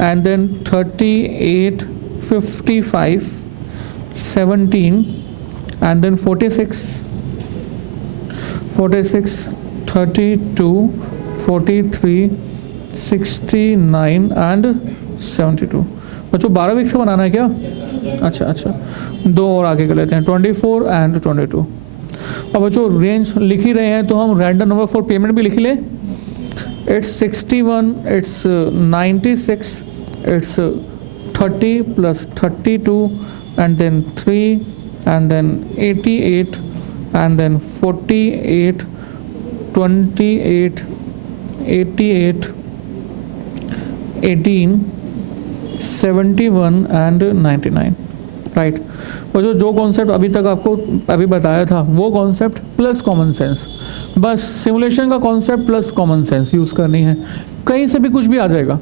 and then 38 55 17 and then 46 32 43 69 and 72। बच्चों 12 वीक्स का बनाना है क्या? अच्छा, दो और आगे कर लेते हैं, 24 and 22। अब बच्चों रेंज लिख ही रहे हैं तो हम रैंडम नंबर फॉर पेमेंट भी लिख लें। It's 61, it's 96, it's 30 plus 32 and then 3 and then 88 and then 48 28 88 18 71 and 99, right. और जो कॉन्सेप्ट अभी तक आपको अभी बताया था वो कॉन्सेप्ट प्लस कॉमन सेंस, बस सिमुलेशन का concept plus common sense use करनी है। कहीं से भी कुछ भी आ जाएगा,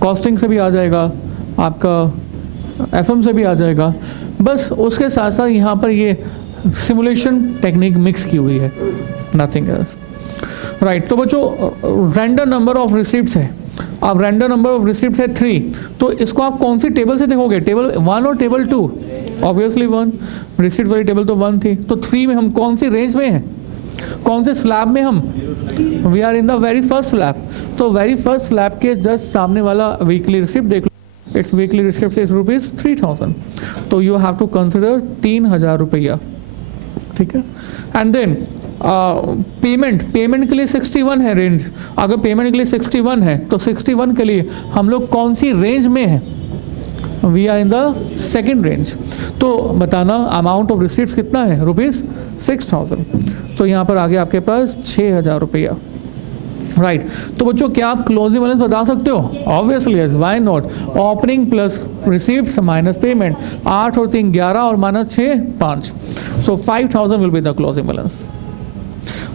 कॉस्टिंग से भी आ जाएगा, आपका एफएम से भी आ जाएगा, बस उसके साथ साथ यहाँ पर ये सिमुलेशन टेक्निक मिक्स की हुई है, नथिंग एल्स। राइट, तो बच्चों रैंडम नंबर ऑफ रिसिप्ट्स है। अब रैंडम नंबर ऑफ रिसिप्ट्स है 3, तो इसको आप कौन सी टेबल से देखोगे, टेबल 1 और टेबल 2? ऑब्वियसली 1, रिसिप्ट वाली टेबल तो 1 थी। तो 3 में हम कौन सी रेंज में हैं, कौन से स्लैब में हम? We are in the very first slab. तो वेरी फर्स्ट स्लैब के जस्ट सामने वाला वीकली रिसिप्ट देख लो, it's weekly receipt is rupees 3000, तो यू हैव टू कंसिडर 3000 रुपया, ठीक है। एंड देन पेमेंट के लिए 61 है रेंज। अगर पेमेंट के लिए 61 है तो 61 के लिए हम लोग कौन सी रेंज में है? We are in the second range. तो बताना अमाउंट ऑफ रिसिप्ट कितना है, रुपीज 6000। तो यहाँ पर आगे आपके पास 6000 रुपया। राइट, तो बच्चों क्या आप क्लोजिंग बैलेंस बता सकते हो? Obviously yes, why not. Opening plus receipts minus payment, 8 और 3 11 और minus 6 5, so 5000 will be the closing balance.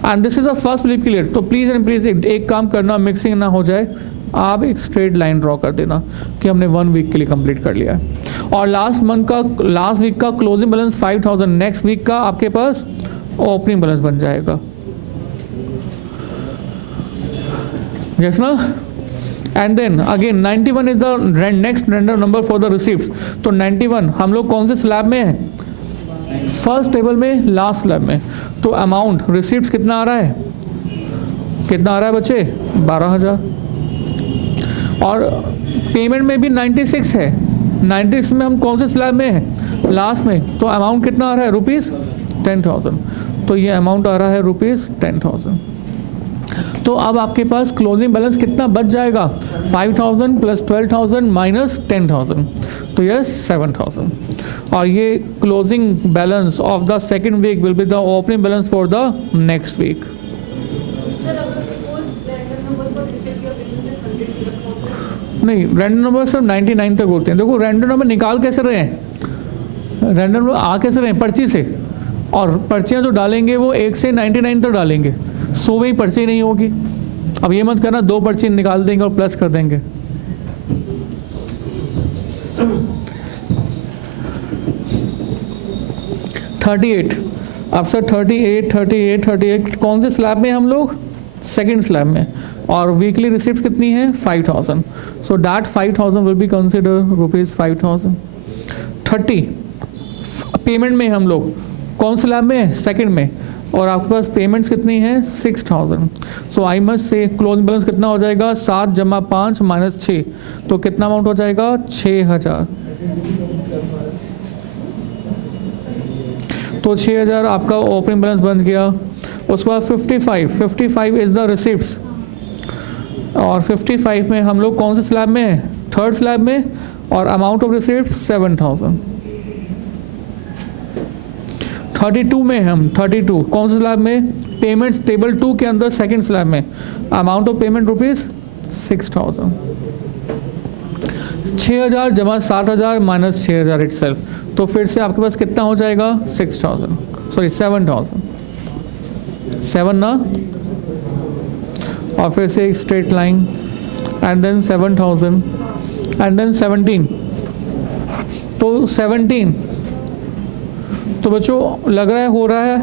And this is a first week clear. तो प्लीज एंड प्लीज एक काम करना, मिक्सिंग ना हो जाए, आप एक स्ट्रेट लाइन ड्रॉ कर देना कि हमने 1 वीक के लिए कंप्लीट कर लिया है। और लास्ट वीक का क्लोजिंग बैलेंस 5000, नेक्स्ट वीक का आपके पास ओपनिंग बैलेंस बन जाएगा, यस ना। And then again 91 is the next random number for the receipts. तो 91 हम लोग कौन से स्लैब में है? फर्स्ट टेबल में, लास्ट स्लैब में। तो अमाउंट रिसीप्ट्स कितना आ रहा है, कितना आ रहा है बच्चे? 12000। और पेमेंट में भी 96 है, 96 में हम कौन से स्लैब में है? लास्ट में। तो अमाउंट कितना आ रहा है? रुपीज 10,000। तो ये अमाउंट आ रहा है रुपीज 10,000। तो अब आपके पास क्लोजिंग बैलेंस कितना बच जाएगा? 5000 प्लस 12000 माइनस 10000, तो यस 7000। और ये closing balance of the second week will be the opening balance for the next week. नहीं, रैंडम नंबर सिर्फ 99 तक होते हैं। देखो रैंडम नंबर निकाल कैसे रहे हैं, रैंडम नंबर आ कैसे रहे हैं? पर्ची से। और पर्चियाँ जो डालेंगे वो 1 से 99 तक डालेंगे, 100वीं पर्ची नहीं होगी। अब ये मत करना 2 पर्ची निकाल देंगे और प्लस कर देंगे। अब सर 38 कौन से स्लैब में हम लोग? सेकेंड स्लैब में। और वीकली रिसिप्ट कितनी है? 5000। So that 5000 will be consider rupees 5000। 30 payment में हम लोग कौन से स्लैब में? सेकेंड में। और आपके पास पेमेंट्स कितनी है? 6000। So I must say closing balance कितना हो जाएगा? 7 जमा 5 माइनस 6, तो कितना अमाउंट हो जाएगा? 6000। तो 6000 आपका ओपनिंग बैलेंस बन गया। उसके बाद 55 इज द रिसिप्ट्स। और 55 में हम लोग कौन से स्लैब में है? थर्ड स्लैब में। और अमाउंट ऑफ रिसिप्ट 7000। 32 में हम 32 कौन से स्लैब में? पेमेंट्स टेबल 2 के अंदर सेकंड स्लैब में। Amount of payment rupees 6000। 6000 जमा 7000 माइनस 6000 इटसेल्फ, तो फिर से आपके पास कितना हो जाएगा? 6000, सॉरी 7000, 7 ना। और फिर से एक straight line and then 7000 and then 17। तो 17 तो बच्चों लग रहा है हो रहा है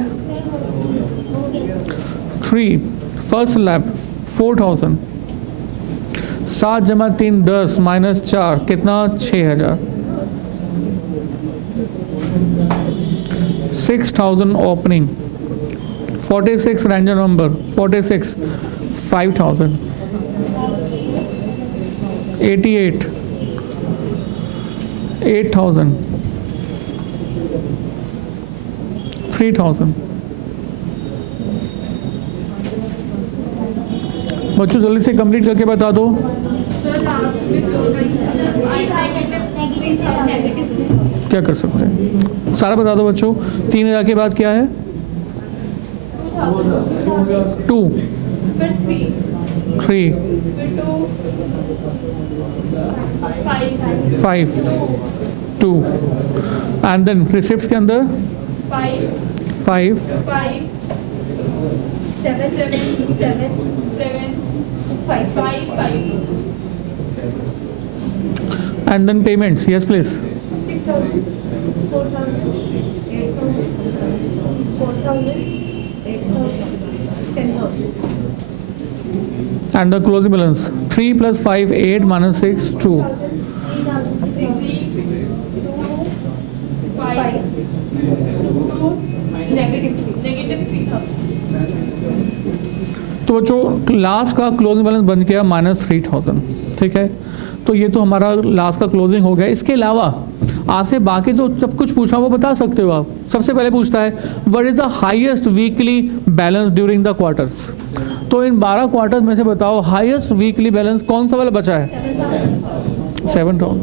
3 फर्स्ट स्लैब 4000। 7 जमा 3 10 माइनस 4 कितना? 6000। 6000 ओपनिंग। 46 random number 46 5000। 88 8000। 3000। बच्चों जल्दी से कंप्लीट करके बता दो। क्या कर सकते हैं? सारा बता दो बच्चों। 3000 के बाद क्या है? 2 3 5 2 एंड देन रिसिप्ट्स के अंदर 5 and then payments, yes please. 6,000, 4,000, 8,000. And the closing balance 3 plus 5 8 minus 6 2. तो बच्चों लास्ट का क्लोजिंग बैलेंस बन गया -3000, ठीक है। तो ये तो हमारा लास्ट का क्लोजिंग हो गया। इसके अलावा आपसे बाकी जो सब कुछ पूछा वो बता सकते हो आप। सबसे पहले पूछता है what is the highest weekly balance during the quarters. तो इन 12 क्वार्टर्स में से बताओ हाईएस्ट वीकली बैलेंस कौन सा वाला बचा है? 7000।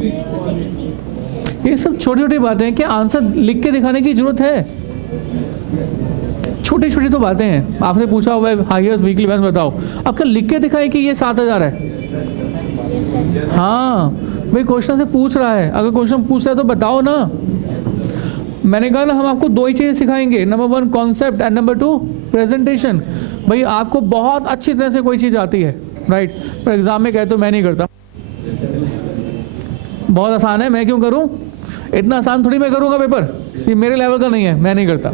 ये सब छोटी छोटी बातें हैं, क्या आंसर लिख के दिखाने की जरूरत है? छोटी छोटी तो बातें हैं। आपसे पूछा हुआ है हाईएस्ट वीकली बैलेंस बताओ, अब क्या लिख के दिखाए कि ये 7000 है? हाँ भाई क्वेश्चन से पूछ रहा है, अगर क्वेश्चन पूछ रहा है तो बताओ ना। मैंने कहा ना हम आपको 2 ही चीज़ें सिखाएंगे, number 1 concept and number 2 presentation. भाई आपको बहुत अच्छी तरह से कोई चीज़ आती है, राइट, पर एग्जाम में कहे तो मैं नहीं करता। बहुत आसान है, मैं क्यों करूं? इतना आसान थोड़ी मैं करूंगा पेपर, ये मेरे लेवल का नहीं है, मैं नहीं करता।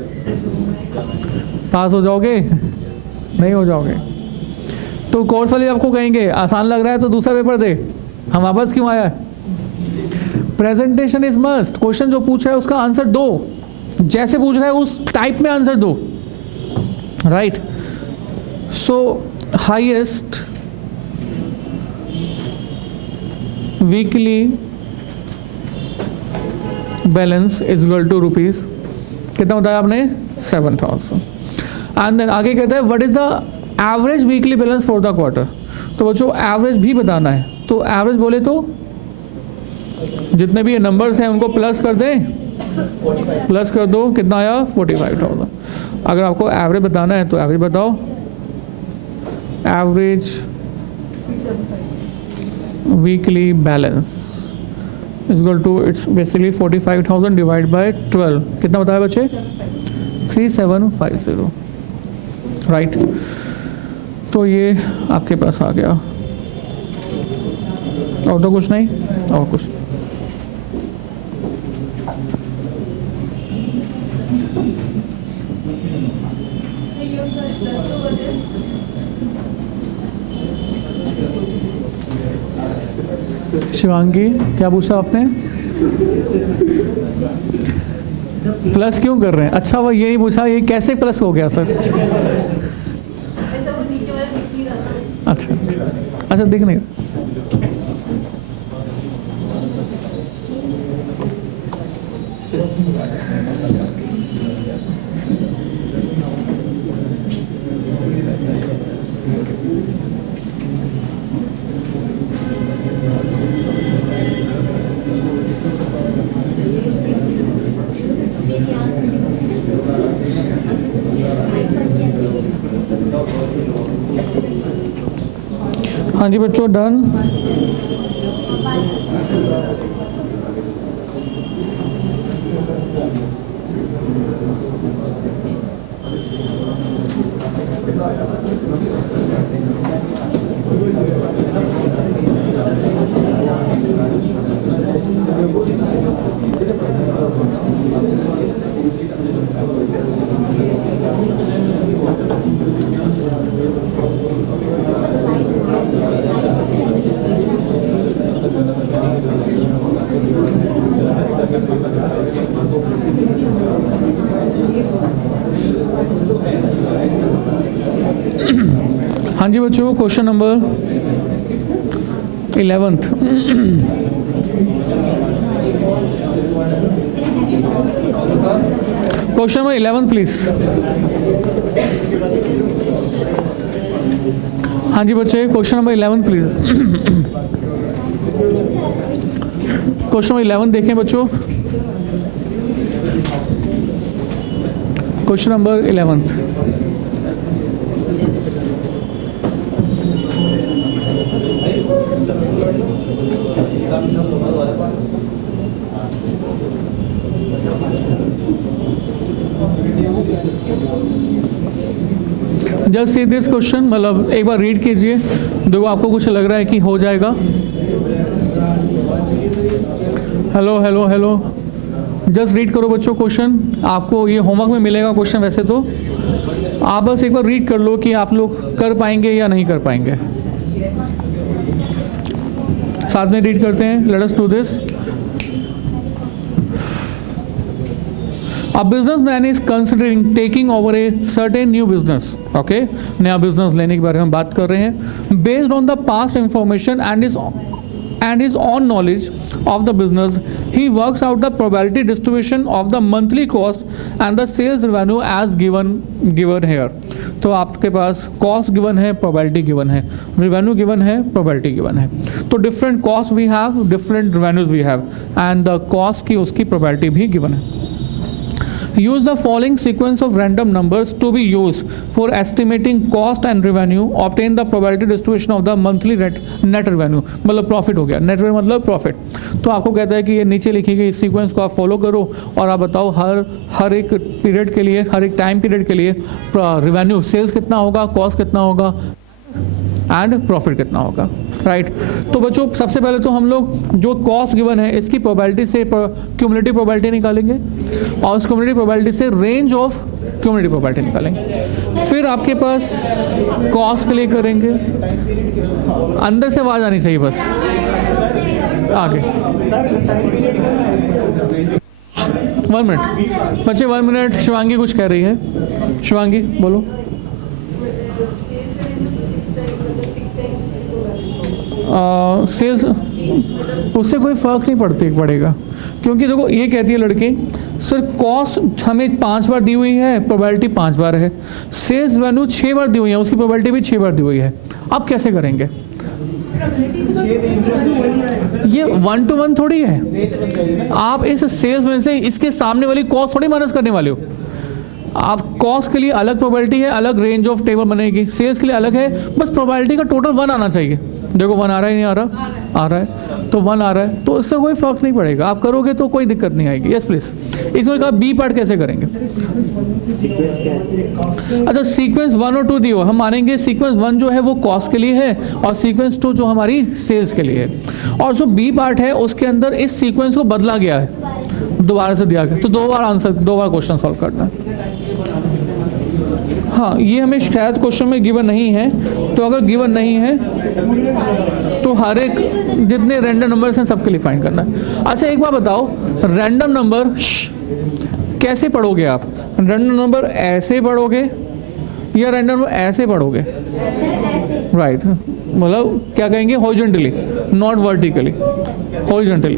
पास हो जाओगे? नहीं हो जाओगे। तो कोर्स वाले आपको कहेंगे आसान लग रहा है तो दूसरा पेपर दे, हम वापस क्यों आया है? Presentation is must. क्वेश्चन जो पूछ रहा है उसका आंसर दो, जैसे पूछ रहा है उस टाइप में आंसर दो, right. So highest weekly balance is equal to rupees कितना बताया आपने? 7000। एंड देन आगे कहता है what is the average weekly balance for the quarter. तो बच्चों एवरेज भी बताना है, तो एवरेज बोले तो जितने भी ये नंबर्स हैं उनको प्लस कर दें, प्लस कर दो, कितना आया? 45,000। अगर आपको एवरेज बताना है तो एवरेज बताओ। Average weekly balance is equal to it's basically 45,000 divide by 12, कितना बताया बच्चे? 3750, राइट। तो ये आपके पास आ गया। और तो कुछ नहीं, और कुछ शिवांगी क्या पूछा आपने? प्लस क्यों कर रहे हैं? अच्छा वो ये नहीं पूछा ये कैसे प्लस हो गया सर? अच्छा अच्छा देख नहीं। हाँ जी बच्चों डन। हाँ जी बच्चों question number 11th। Question number 11 please. हाँ जी बच्चे question number 11 please. Question number 11 देखें बच्चों। Question number 11th। Just see this question, मतलब एक बार रीड कीजिए, देखो आपको कुछ लग रहा है कि हो जाएगा। Hello hello hello just read करो बच्चों क्वेश्चन, आपको ये होमवर्क में मिलेगा क्वेश्चन, वैसे तो आप बस एक बार रीड कर लो कि आप लोग कर पाएंगे या नहीं कर पाएंगे। साथ में रीड करते हैं, let us do this. A businessman is considering taking over a certain new business, okay? नया बिजनेस लेने के बारे में बात कर रहे हैं। Based on the past information and his own knowledge of the business, he works out the probability distribution of the monthly cost and the sales revenue as given here. तो आपके पास कॉस्ट गिवन है, probability given है, revenue given है, probability given है। तो different cost we have, different revenues we have, and the cost की उसकी प्रोबेबिलिटी भी गिवन है। Use the following sequence of random numbers to be used for estimating cost and revenue. Obtain the probability distribution of the monthly net revenue. मतलब profit हो गया, net revenue मतलब profit. तो आपको कहता है कि ये नीचे लिखी गई सीक्वेंस को आप फॉलो करो और आप बताओ हर एक पीरियड के लिए, हर एक टाइम पीरियड के लिए रेवेन्यू, सेल्स कितना होगा, कॉस्ट कितना होगा एंड प्रॉफिट कितना होगा, राइट। तो बच्चों सबसे पहले तो हम लोग जो कॉस्ट गिवन है इसकी प्रोबेबिलिटी से क्यूमुलेटिव प्रोबेबिलिटी निकालेंगे और उस क्यूमुलेटिव प्रोबेबिलिटी से रेंज ऑफ क्यूमुलेटिव प्रोबेबिलिटी निकालेंगे। फिर आपके पास कॉस्ट के लिए करेंगे, अंदर से आवाज़ आनी चाहिए बस, आगे 1 मिनट बच्चे, 1 मिनट। शिवांगी कुछ कह रही है, शिवांगी बोलो। सेल्स उससे कोई फ़र्क नहीं पड़ेगा, क्योंकि देखो ये कहती है लड़की, सर कॉस्ट हमें 5 बार दी हुई है, प्रोबेबिलिटी 5 बार है, सेल्स वैल्यू 6 बार दी हुई है, उसकी प्रोबेबिलिटी भी 6 बार दी हुई है। अब कैसे करेंगे? ये 1 to 1 थोड़ी है। आप इस सेल्स में से इसके सामने वाली कॉस्ट थोड़ी माइनस करने वाले हो। आप कॉस्ट के लिए अलग प्रोबेबिलिटी है, अलग रेंज ऑफ टेबल बनेगी, सेल्स के लिए अलग है, बस प्रोबेबिलिटी का टोटल 1 आना चाहिए। देखो 1 आ रहा है, नहीं आ रहा? आ रहा है, तो 1 आ रहा है, तो इससे कोई फर्क नहीं पड़ेगा, आप करोगे तो कोई दिक्कत नहीं आएगी। Yes please. इसमें कहा बी पार्ट कैसे करेंगे? अच्छा, सीक्वेंस 1 और 2 दियो, हम मानेंगे सीक्वेंस 1 जो है वो कॉस्ट के लिए है और सीक्वेंस 2 जो हमारी सेल्स के लिए है, और जो बी पार्ट है उसके अंदर इस सीक्वेंस को बदला गया है, दोबारा से दिया गया, तो 2 बार क्वेश्चन सॉल्व करना है। हाँ, ये हमें शायद क्वेश्चन में गिवन नहीं है, तो अगर गिवन नहीं है तो हर एक जितने रैंडम नंबर्स हैं सबके लिए फाइंड करना है। अच्छा एक बात बताओ, रैंडम नंबर कैसे पढ़ोगे आप? रैंडम नंबर ऐसे पढ़ोगे या रैंडम नंबर ऐसे पढ़ोगे? राइट, मतलब क्या कहेंगे? Horizontally, not vertically, horizontally.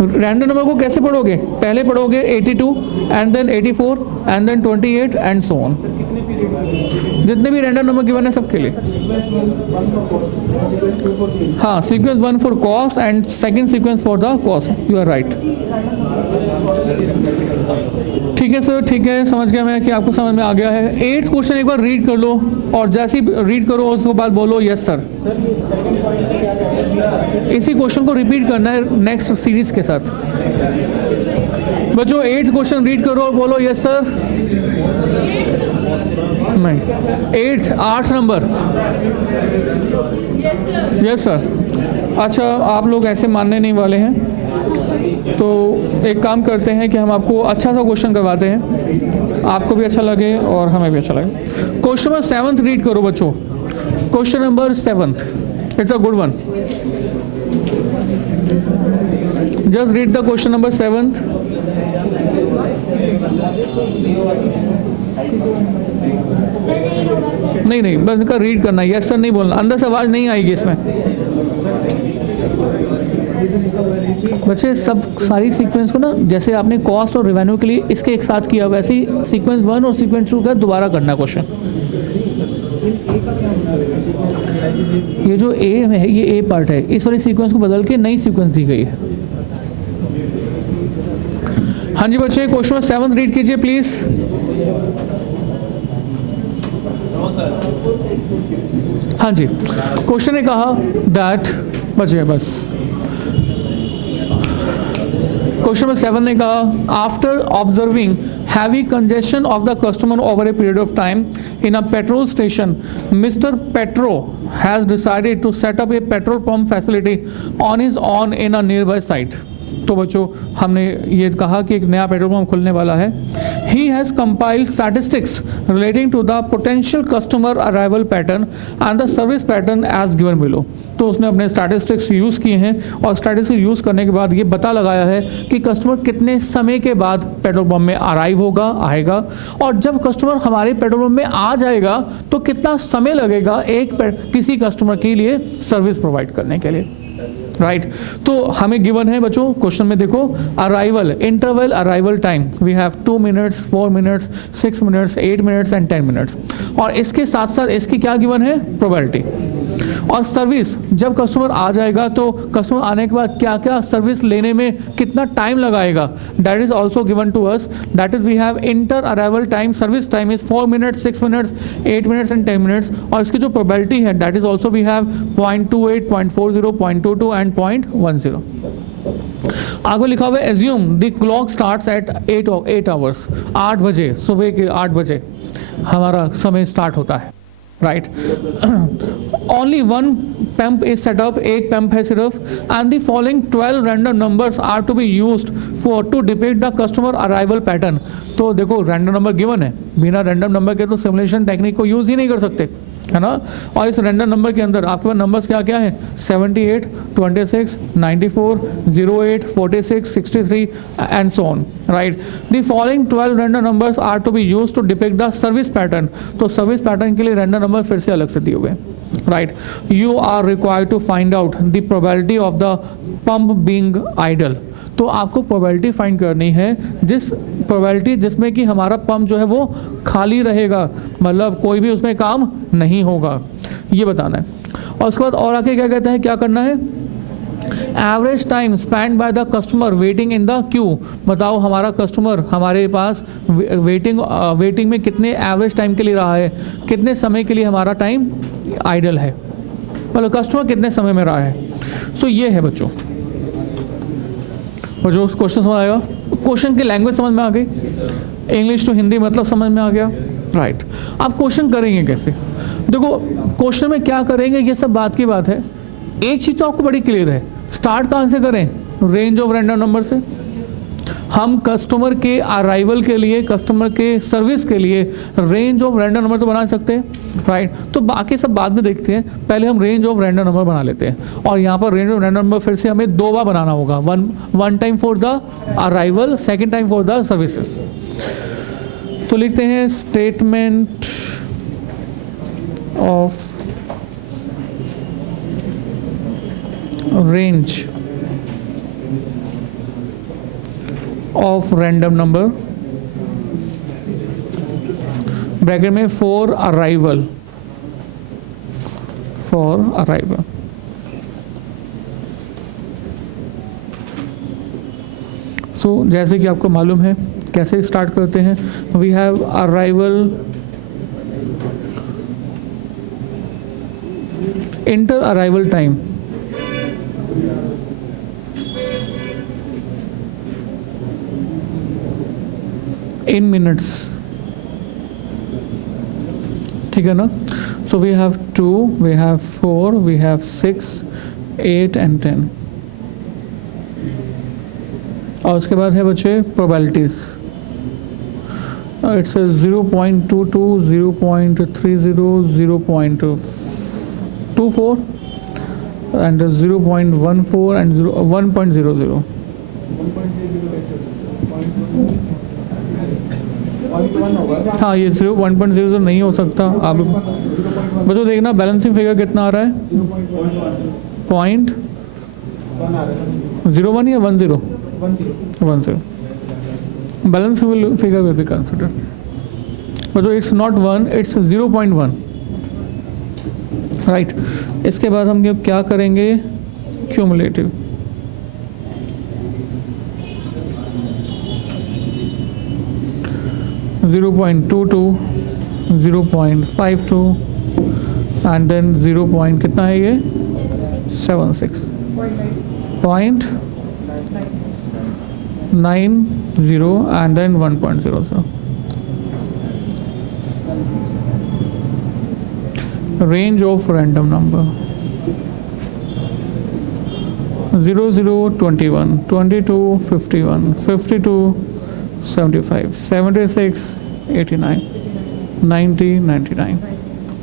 Random number को कैसे पढ़ोगे? पहले पढ़ोगे 82 and then 84 and then 28 and so on. जितने भी रैंडम नंबर गिवन है सबके लिए। हाँ, sequence 1 for cost and second sequence for the cost, you are right. ठीक है सर, ठीक है, समझ गया मैं कि आपको समझ में आ गया है। 8th क्वेश्चन एक बार रीड कर लो और जैसे ही रीड करो उसके बाद बोलो यस सर। इसी क्वेश्चन को रिपीट करना है नेक्स्ट सीरीज के साथ। बच्चों 8th क्वेश्चन रीड करो और बोलो यस सर। नहीं, 8 नंबर। Yes sir. अच्छा, आप लोग ऐसे मानने नहीं वाले हैं, तो एक काम करते हैं कि हम आपको अच्छा सा क्वेश्चन करवाते हैं, आपको भी अच्छा लगे और हमें भी अच्छा लगे। क्वेश्चन नंबर 7 रीड करो बच्चों। Question number 7, it's a good one. Just read the question number 7। नहीं, बस इनका रीड करना है, यस सर नहीं बोलना, अंदर से आवाज़ नहीं आएगी इसमें। बच्चे सब सारी सीक्वेंस को ना, जैसे आपने कॉस्ट और रेवेन्यू के लिए इसके एक साथ किया, वैसे ही सीक्वेंस 1 और सीक्वेंस 2 का दोबारा करना क्वेश्चन। ये जो ए है, ये ए पार्ट है, इस वाली सीक्वेंस को बदल के नई सीक्वेंस दी गई है। हाँ जी बच्चे, क्वेश्चन 7 रीड कीजिए प्लीज। हाँ जी, क्वेश्चन ने कहा दैट, बचे बस। क्वेश्चन नंबर 7 ने कहा, after observing heavy congestion of the customer over a period of time in a petrol station, Mister Petro has decided to set up a petrol pump facility on his own in a nearby site. तो बच्चों हमने ये कहा कि एक नया petrol pump खुलने वाला है. He has compiled statistics relating to the potential customer arrival pattern and the service pattern as given below. तो उसने अपने स्टैटिस्टिक्स यूज़ किए हैं और स्टैटिस्टिक्स यूज़ करने के बाद ये पता लगाया है कि कस्टमर कितने समय के बाद पेट्रोल पंप में अराइव होगा, आएगा, और जब कस्टमर हमारे पेट्रोल पंप में आ जाएगा तो कितना समय लगेगा किसी कस्टमर के लिए सर्विस प्रोवाइड करने के लिए. राइट तो हमें गिवन है बच्चों क्वेश्चन में देखो, arrival interval arrival time we have 2 minutes, 4 minutes, 6 minutes, 8 minutes and 10 minutes, और इसके साथ साथ इसकी क्या गिवन है, प्रोबेबिलिटी. और सर्विस, जब कस्टमर आ जाएगा तो कस्टमर आने के बाद क्या क्या सर्विस लेने में कितना टाइम लगाएगा, that is also given to us. That is we have inter arrival time, service time is 4 minutes, 6 minutes, 8 minutes and 10 minutes, और इसकी जो प्रोबेबिलिटी है that is also we have 0.28, 0.40, 0.22 and 0.10. आगे लिखा हुआ है assume the clock starts at 8 hours, 8 बजे, सुबह के 8 बजे हमारा समय स्टार्ट होता है. Right only one pump is setup, एक पंप है सिर्फ, and the following 12 random numbers are to be used for to depict the customer arrival pattern. तो देखो रैंडम नंबर गिवन है, बिना रैंडम नंबर के तो सिमुलेशन टेक्निक को यूज ही नहीं कर सकते, है ना. और इस रैंडम नंबर के अंदर आपके पास नंबर्स क्या क्या है, 78, 26, 94, 08, 46, 63 and so on. Right the following 12 random numbers are to be used to depict the service pattern. तो सर्विस पैटर्न के लिए रैंडम नंबर फिर से अलग से दिए हुए हैं. Right you are required to find out the probability of the pump being idle. तो आपको प्रोबेबिलिटी फाइंड करनी है, जिस प्रोबेबिलिटी जिसमें कि हमारा पंप जो है वो खाली रहेगा, मतलब कोई भी उसमें काम नहीं होगा, ये बताना है. और उसके बाद और आगे क्या कहते हैं, क्या करना है, average time spend by the customer waiting in the Q. बताओ हमारा कस्टमर हमारे पास वेटिंग में कितने एवरेज टाइम के लिए रहा है, कितने समय के लिए हमारा टाइम आइडल है, मतलब कस्टमर कितने समय में रहा है. सो ये है बच्चों, और जो क्वेश्चन समझ आएगा, क्वेश्चन की लैंग्वेज समझ में आ गई, इंग्लिश टू हिंदी मतलब समझ में आ गया. राइट आप क्वेश्चन करेंगे कैसे, देखो क्वेश्चन में क्या करेंगे ये सब बात की बात है. एक चीज़ तो आपको बड़ी क्लियर है, स्टार्ट कहाँ से करें, रेंज ऑफ रैंडम नंबर से. हम कस्टमर के अराइवल के लिए, कस्टमर के सर्विस के लिए रेंज ऑफ रैंडम नंबर तो बना सकते हैं. राइट तो बाकी सब बाद में देखते हैं, पहले हम रेंज ऑफ रैंडम नंबर बना लेते हैं. और यहाँ पर रेंज ऑफ रैंडम नंबर फिर से हमें 2 बार बनाना होगा, one time for the arrival, second time for the services. तो लिखते हैं statement of range of random number bracket में फॉर अराइवल. सो जैसे कि आपको मालूम है कैसे स्टार्ट करते हैं, we have arrival, inter arrival time, in minutes, ठीक है ना. So we have 2, we have 4, we have 6, 8 and 10. और उसके बाद है बच्चे प्रोबेबिलिटीज. It's 0.22, 0.30, 0.24 and 0.14 and 1.00. हाँ ये 1.00 नहीं हो सकता. आप बच्चों देखना बैलेंसिंग फिगर कितना आ रहा है, 0.01 या 10. Balance figure will be consider. बच्चों इट्स नॉट 1, इट्स 0.1. राइट इसके बाद हम क्या करेंगे, क्यूमुलेटिव. Zero 0.22, 0.52 and then 0. कितना है ये 76, 0.90 and then 1.00. Range of random number. 0021, 22 51, 52 75, 76 89, 90 99.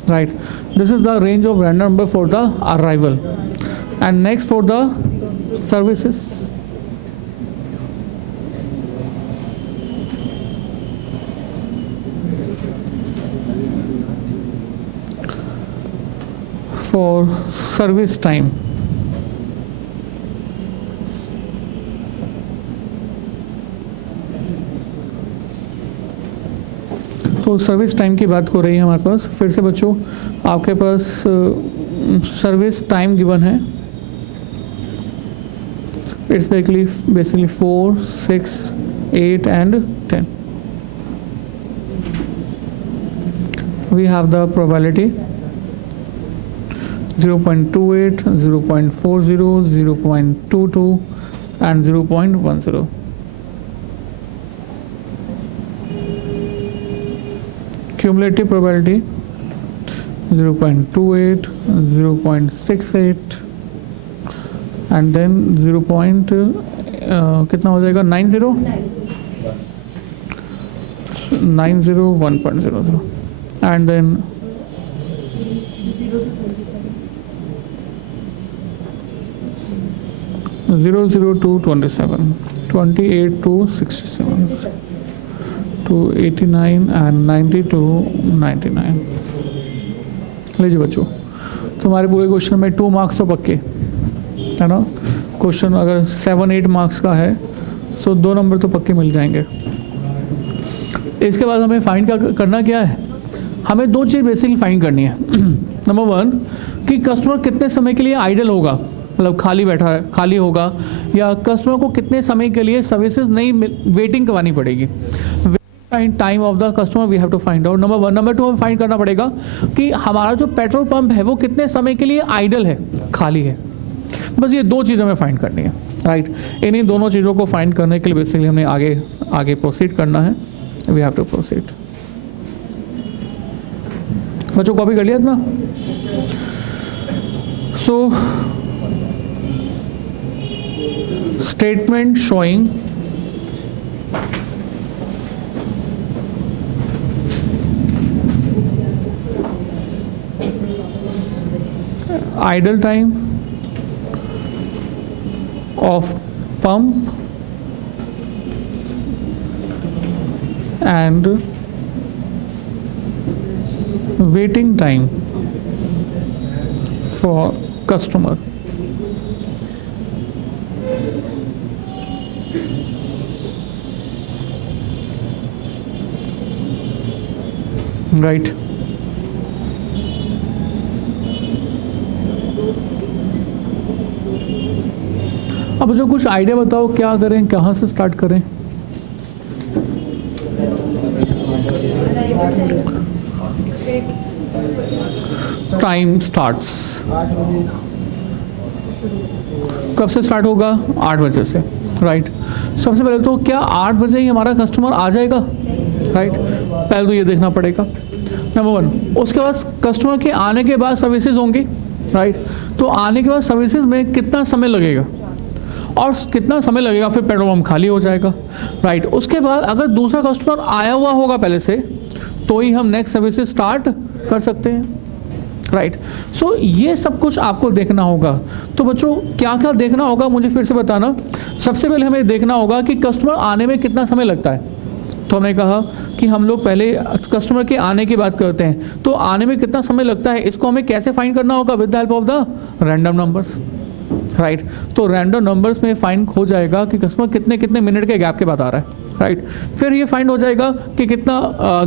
Right. This is the range of random number for the arrival. And next for the services. For service time. तो service time की बात हो रही है हमारे पास। फिर से बच्चों आपके पास सर्विस टाइम गिवन है। It's basically 4, 6, 8 and 10. We have the probability 0.28, 0.40, 0.22 and 0.10. Cumulative probability 0.28, 0.68 and then 0. कितना हो जाएगा 90 1.00 and then 00 to 27, 28 to 67 to 89 and 90 to 99. लीजिए बच्चों, तुम्हारे पूरे क्वेश्चन में 2 मार्क्स तो पक्के है ना। क्वेश्चन अगर 7-8 मार्क्स का है तो 2 नंबर तो पक्के मिल जाएंगे। इसके बाद हमें फाइंड करना क्या है, हमें 2 चीज़ बेसिकली फाइंड करनी है। नंबर 1 कि कस्टमर कितने समय के लिए आइडल होगा, मतलब खाली बैठा है, खाली होगा, या कस्टमर को कितने समय के लिए सर्विसेज नहीं वेटिंग करवानी पड़ेगी। Time of the customer we have to find out. Number 1। Number 2 हमें फाइंड करना पड़ेगा कि हमारा जो पेट्रोल पंप है वो कितने समय के लिए आइडल है, खाली है। बस ये 2 चीज़ें हमें फाइंड करनी है, राइट। इन्हीं दोनों चीज़ों को फाइंड करने के लिए बेसिकली हमें आगे प्रोसीड करना है। We have to proceed. बच्चों कॉपी कर लिया इतना। So statement showing idle time of pump and waiting time for customer. Right. अब जो कुछ आइडिया बताओ, क्या करें, कहाँ से स्टार्ट करें। टाइम स्टार्ट्स कब से स्टार्ट होगा, 8 बजे से, राइट। सबसे पहले तो क्या 8 बजे ही हमारा कस्टमर आ जाएगा, राइट। पहले तो ये देखना पड़ेगा, नंबर 1। उसके बाद कस्टमर के आने के बाद सर्विसेज होंगी, राइट। तो आने के बाद सर्विसेज में कितना समय लगेगा और कितना समय लगेगा, फिर पेट्रोल पंप खाली हो जाएगा, राइट। उसके बाद अगर दूसरा कस्टमर आया हुआ होगा पहले से, तो ही हम नेक्स्ट सर्विसेज स्टार्ट कर सकते हैं, राइट। सो ये सब कुछ आपको देखना होगा। तो बच्चों क्या क्या देखना होगा मुझे फिर से बताना। सबसे पहले हमें देखना होगा कि कस्टमर आने में कितना समय लगता है। तो हमने कहा कि हम लोग पहले कस्टमर के आने की बात करते हैं, तो आने में कितना समय लगता है इसको हमें कैसे फाइंड करना होगा, with the help of the random numbers, right. तो रैंडम नंबर्स में फाइंड हो जाएगा कि कस्टमर कितने कितने मिनट के गैप के बाद आ रहा है, राइट। फिर ये फाइंड हो जाएगा कि कितना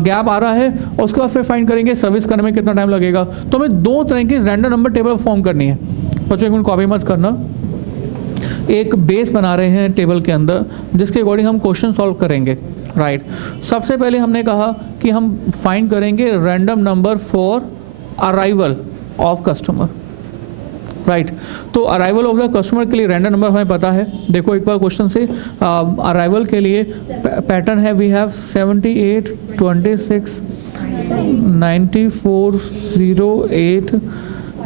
गैप आ रहा है, और उसके बाद फिर फाइंड करेंगे सर्विस करने में कितना टाइम लगेगा। तो हमें 2 तरह की रैंडम नंबर टेबल फॉर्म करनी है। बच्चों एक मिनट कॉपी मत करना। एक बेस बना रहे हैं टेबल के अंदर, जिसके अकॉर्डिंग हम क्वेश्चन सॉल्व करेंगे, राइट। सबसे पहले हमने कहा कि हम फाइंड करेंगे random number for arrival of customer, right. तो अराइवल ऑफ द कस्टमर के लिए रैंडम नंबर हमें पता है। देखो एक बार क्वेश्चन से, अराइवल के लिए पैटर्न है, we have 78 26 94 08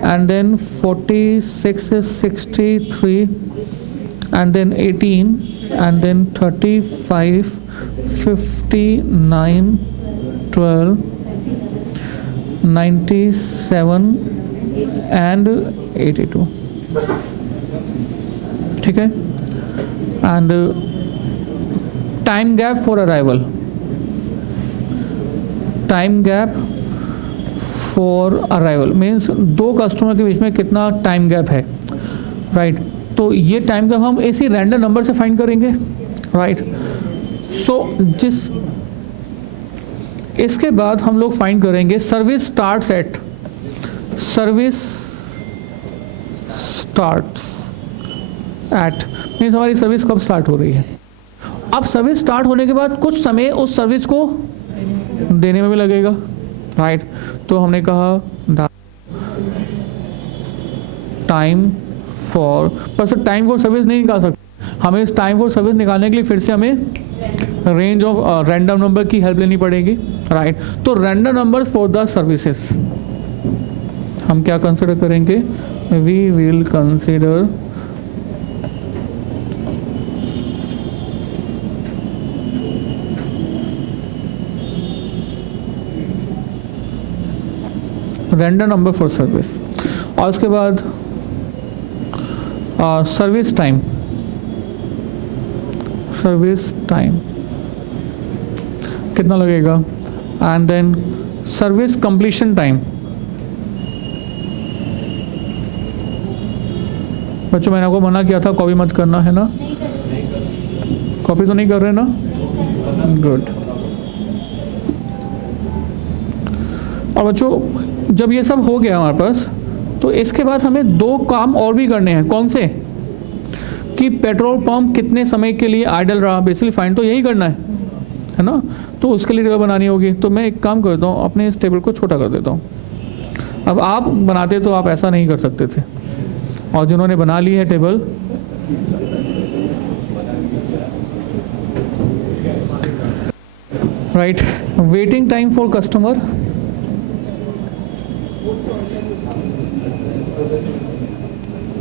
and then 46 is 63, and then 18, and then 35, 59, 12, 97 and 82. ठीक है. And time gap for arrival. Time gap for arrival means दो कस्टमर के बीच में कितना टाइम गैप है, राइट. तो ये टाइम गैप हम इसी रैंडम नंबर से फाइंड करेंगे, राइट. सो इसके बाद हम लोग फाइंड करेंगे सर्विस स्टार्ट्स एट मीन्स हमारी सर्विस कब स्टार्ट हो रही है. अब सर्विस स्टार्ट होने के बाद कुछ समय उस सर्विस को देने में भी लगेगा, राइट. तो हमने कहा टाइम फॉर, पर सर टाइम फॉर सर्विस नहीं निकाल सकते. हमें इस टाइम फॉर सर्विस निकालने के लिए फिर से हमें रेंज ऑफ रैंडम नंबर की हेल्प लेनी पड़ेगी, राइट. तो random number for the services हम क्या कंसिडर करेंगे, we will consider random number for service. और उसके बाद सर्विस टाइम कितना लगेगा, and then service completion time. बच्चों मैंने आपको मना किया था कॉपी मत करना, है ना. कॉपी तो नहीं कर रहे ना, गुड. और बच्चों जब ये सब हो गया हमारे पास, तो इसके बाद हमें दो काम और भी करने हैं. कौन से, कि पेट्रोल पंप कितने समय के लिए आइडल रहा. बेसिकली फाइंड तो यही करना है ना. तो उसके लिए टेबल बनानी होगी. तो मैं एक काम करता हूँ, अपने इस टेबल को छोटा कर देता हूँ. अब आप बनाते तो आप ऐसा नहीं कर सकते थे, और जिन्होंने बना ली है table, right. Waiting time for customer,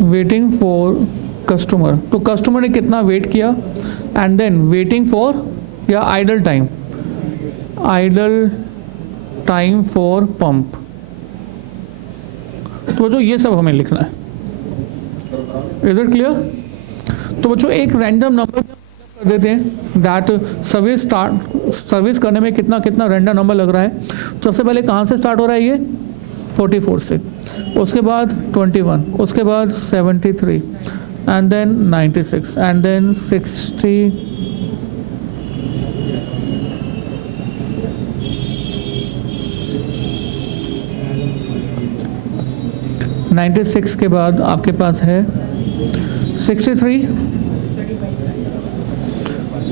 waiting for customer. तो कस्टमर ने कितना वेट किया, एंड देन वेटिंग फॉर या आइडल टाइम फॉर पंप. तो जो ये सब हमें लिखना है. Is it clear. तो बच्चों एक रैंडम नंबर कर देते हैं दैट सर्विस करने में कितना रैंडम नंबर लग रहा है. तो सबसे पहले कहाँ से स्टार्ट हो रहा है, ये 44 से, उसके बाद 21, उसके बाद 73, एंड देन 96, एंड देन 60, 96 के बाद आपके पास है 63,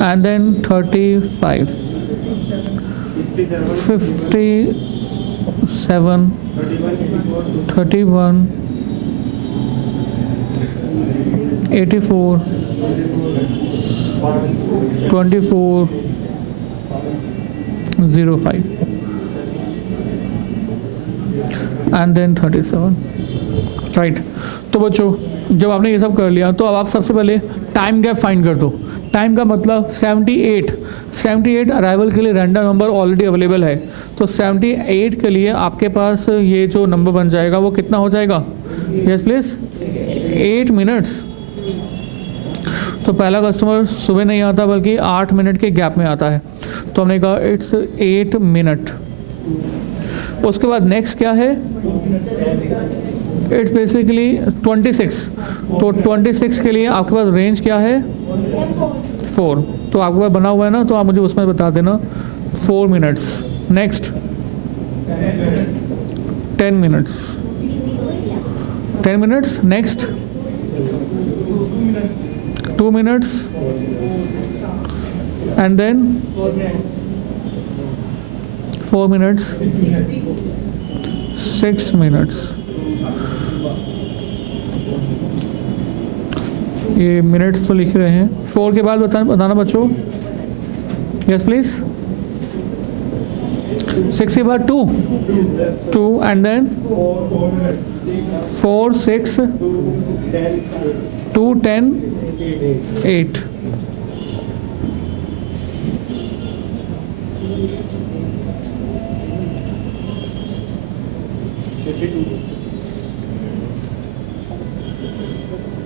and then 35, 57, 31, 84, 24, 05, and then 37, right. तो बच्चों जब आपने ये सब कर लिया, तो अब आप सबसे पहले टाइम गैप फाइंड कर दो. टाइम का मतलब 78 अराइवल के लिए रैंडम नंबर ऑलरेडी अवेलेबल है. तो 78 के लिए आपके पास ये जो नंबर बन जाएगा वो कितना हो जाएगा, यस प्लीज, 8 मिनट्स. तो पहला कस्टमर सुबह नहीं आता बल्कि 8 मिनट के गैप में आता है. तो हमने कहा इट्स 8 मिनट. उसके बाद नेक्स्ट क्या है, इट्स बेसिकली 26. तो 26 के लिए आपके पास रेंज क्या है, 4. तो आपके पास बना हुआ है ना, तो आप मुझे उसमें बता देना 4 minutes. Next 10 minutes. Next 2 minutes, and then 4 minutes, 6 minutes. ये मिनट्स तो लिख रहे हैं. 4 के बाद बताना बच्चों, यस प्लीज. 6 के बाद 2 एंड देन 4 6 2 10 8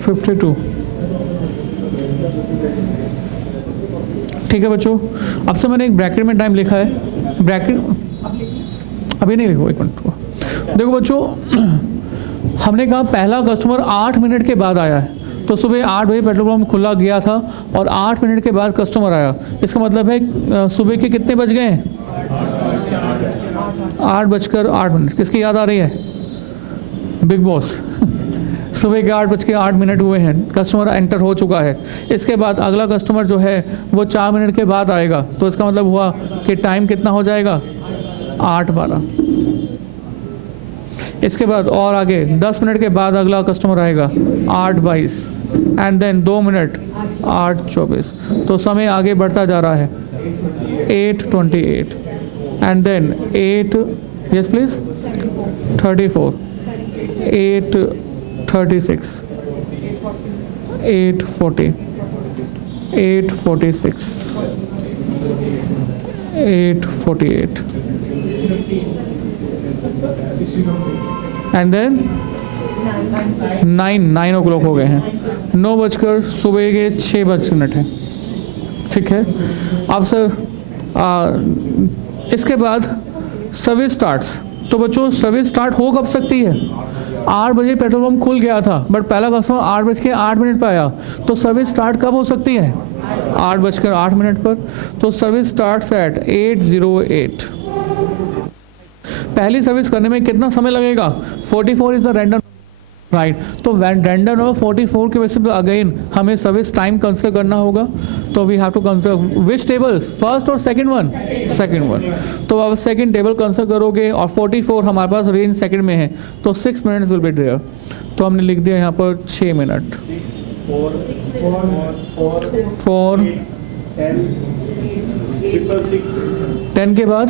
52। ठीक है बच्चों, अब से मैंने एक ब्रैकेट में टाइम लिखा है, ब्रैकेट अभी नहीं लिखो, एक मिनट। देखो बच्चों, हमने कहा पहला कस्टमर 8 मिनट के बाद आया है, तो सुबह 8 बजे पेट्रोल पंप खुला गया था और 8 मिनट के बाद कस्टमर आया। इसका मतलब है सुबह के कितने बज गए हैं? 8:08। किसकी याद आ रही है? Big boss. सुबह के 8:08 हुए हैं, कस्टमर एंटर हो चुका है। इसके बाद अगला कस्टमर जो है वो 4 मिनट के बाद आएगा, तो इसका मतलब हुआ कि टाइम कितना हो जाएगा? 8:12। इसके बाद और आगे 10 मिनट के बाद अगला कस्टमर आएगा 8:22 एंड देन 2 मिनट 8:24। तो समय आगे बढ़ता जा रहा है 8:28 and then 8 yes please 34 8:36 8:40 8:46 8:48 and then 9 o'clock हो गए हैं। 9 बजकर सुबह के 6 हैं। ठीक है, अब सर इसके बाद सर्विस स्टार्ट्स। तो बच्चों सर्विस स्टार्ट हो कब सकती है? 8 बजे पेट्रोल पंप खुल गया था, बट पहला कस्टमर 8:08 पर आया, तो सर्विस स्टार्ट कब हो सकती है? 8:08 पर। तो सर्विस स्टार्ट्स एट 8:08। पहली सर्विस करने में कितना समय लगेगा? 44 इज द रैंडम राइट। तो रैंडम नंबर 44 के बेसिस पे अगेन हमें सर्विस टाइम कंसिडर करना होगा। तो we have to consider which table, first और सेकंड वन? Second one. तो आप सेकंड टेबल कंसिडर करोगे और 44 हमारे पास रेंज सेकंड में है, तो 6 मिनट्स विल बी देयर। तो हमने लिख दिया यहाँ पर 6 मिनट। 4 10 के बाद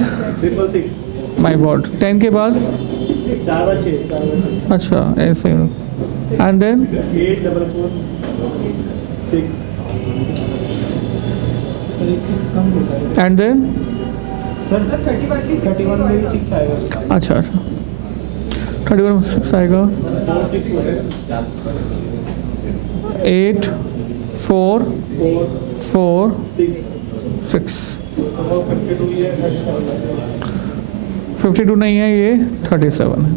माई गॉड 10 के बाद अच्छा ऐसे and then 8 and then sir 31 में 6 आएगा। अच्छा 31 में 6 आएगा। 8 4 4 6 52 नहीं है, ये 37 है।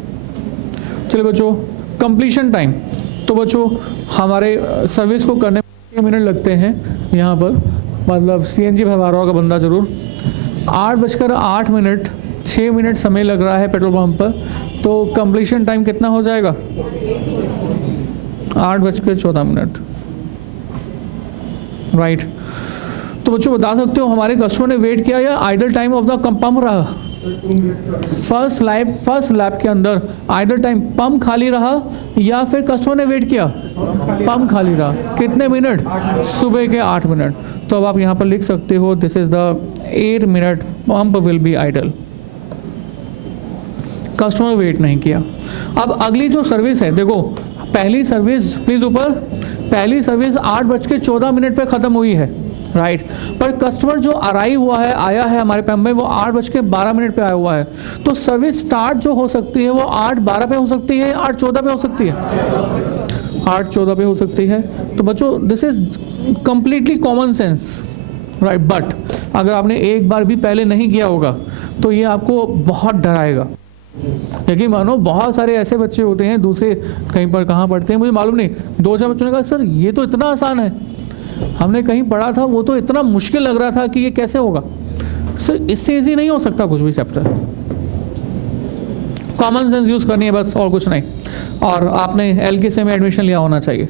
चलिए बच्चों, कंप्लीशन टाइम। तो बच्चों हमारे सर्विस को करने में 6 मिनट लगते हैं यहाँ पर, मतलब CNG भरवा रहा होगा बंदा जरूर। 8:08 6 मिनट समय लग रहा है पेट्रोल पंप पर, तो कंप्लीशन टाइम कितना हो जाएगा? 8:14 राइट। तो बच्चों बता सकते हो हमारे कस्टमर ने वेट किया या idle time of the pump रहा? फर्स्ट लैप के अंदर आइडल टाइम पंप खाली रहा या फिर कस्टमर ने वेट किया? पंप खाली रहा। कितने मिनट? सुबह के 8 मिनट। तो अब आप यहाँ पर लिख सकते हो this is the 8 minute pump will be idle. Customer wait नहीं किया। अब अगली जो सर्विस है, देखो पहली सर्विस प्लीज ऊपर, पहली सर्विस 8:14 पे खत्म हुई है राइट। पर कस्टमर जो अराइव हुआ है, आया है हमारे पंप में, वो 8:12 पे आया हुआ है। तो सर्विस स्टार्ट जो हो सकती है वो 8:12 पे हो सकती है, 8:14 पे हो सकती है, 8:14 पे हो सकती है। तो बच्चों this is completely common sense right. But अगर आपने एक बार भी पहले नहीं किया होगा तो ये आपको बहुत डराएगा। यकीन मानो बहुत सारे ऐसे बच्चे होते हैं, दूसरे कहीं पर कहाँ पढ़ते हैं मुझे मालूम नहीं, 2-4 बच्चों ने कहा सर ये तो इतना आसान है, हमने कहीं पढ़ा था वो तो इतना मुश्किल लग रहा था कि ये कैसे होगा। सर इससे इजी नहीं हो सकता कुछ भी चैप्टर। कॉमन सेंस यूज करनी है बस, और कुछ नहीं। और आपने LKC में एडमिशन लिया होना चाहिए।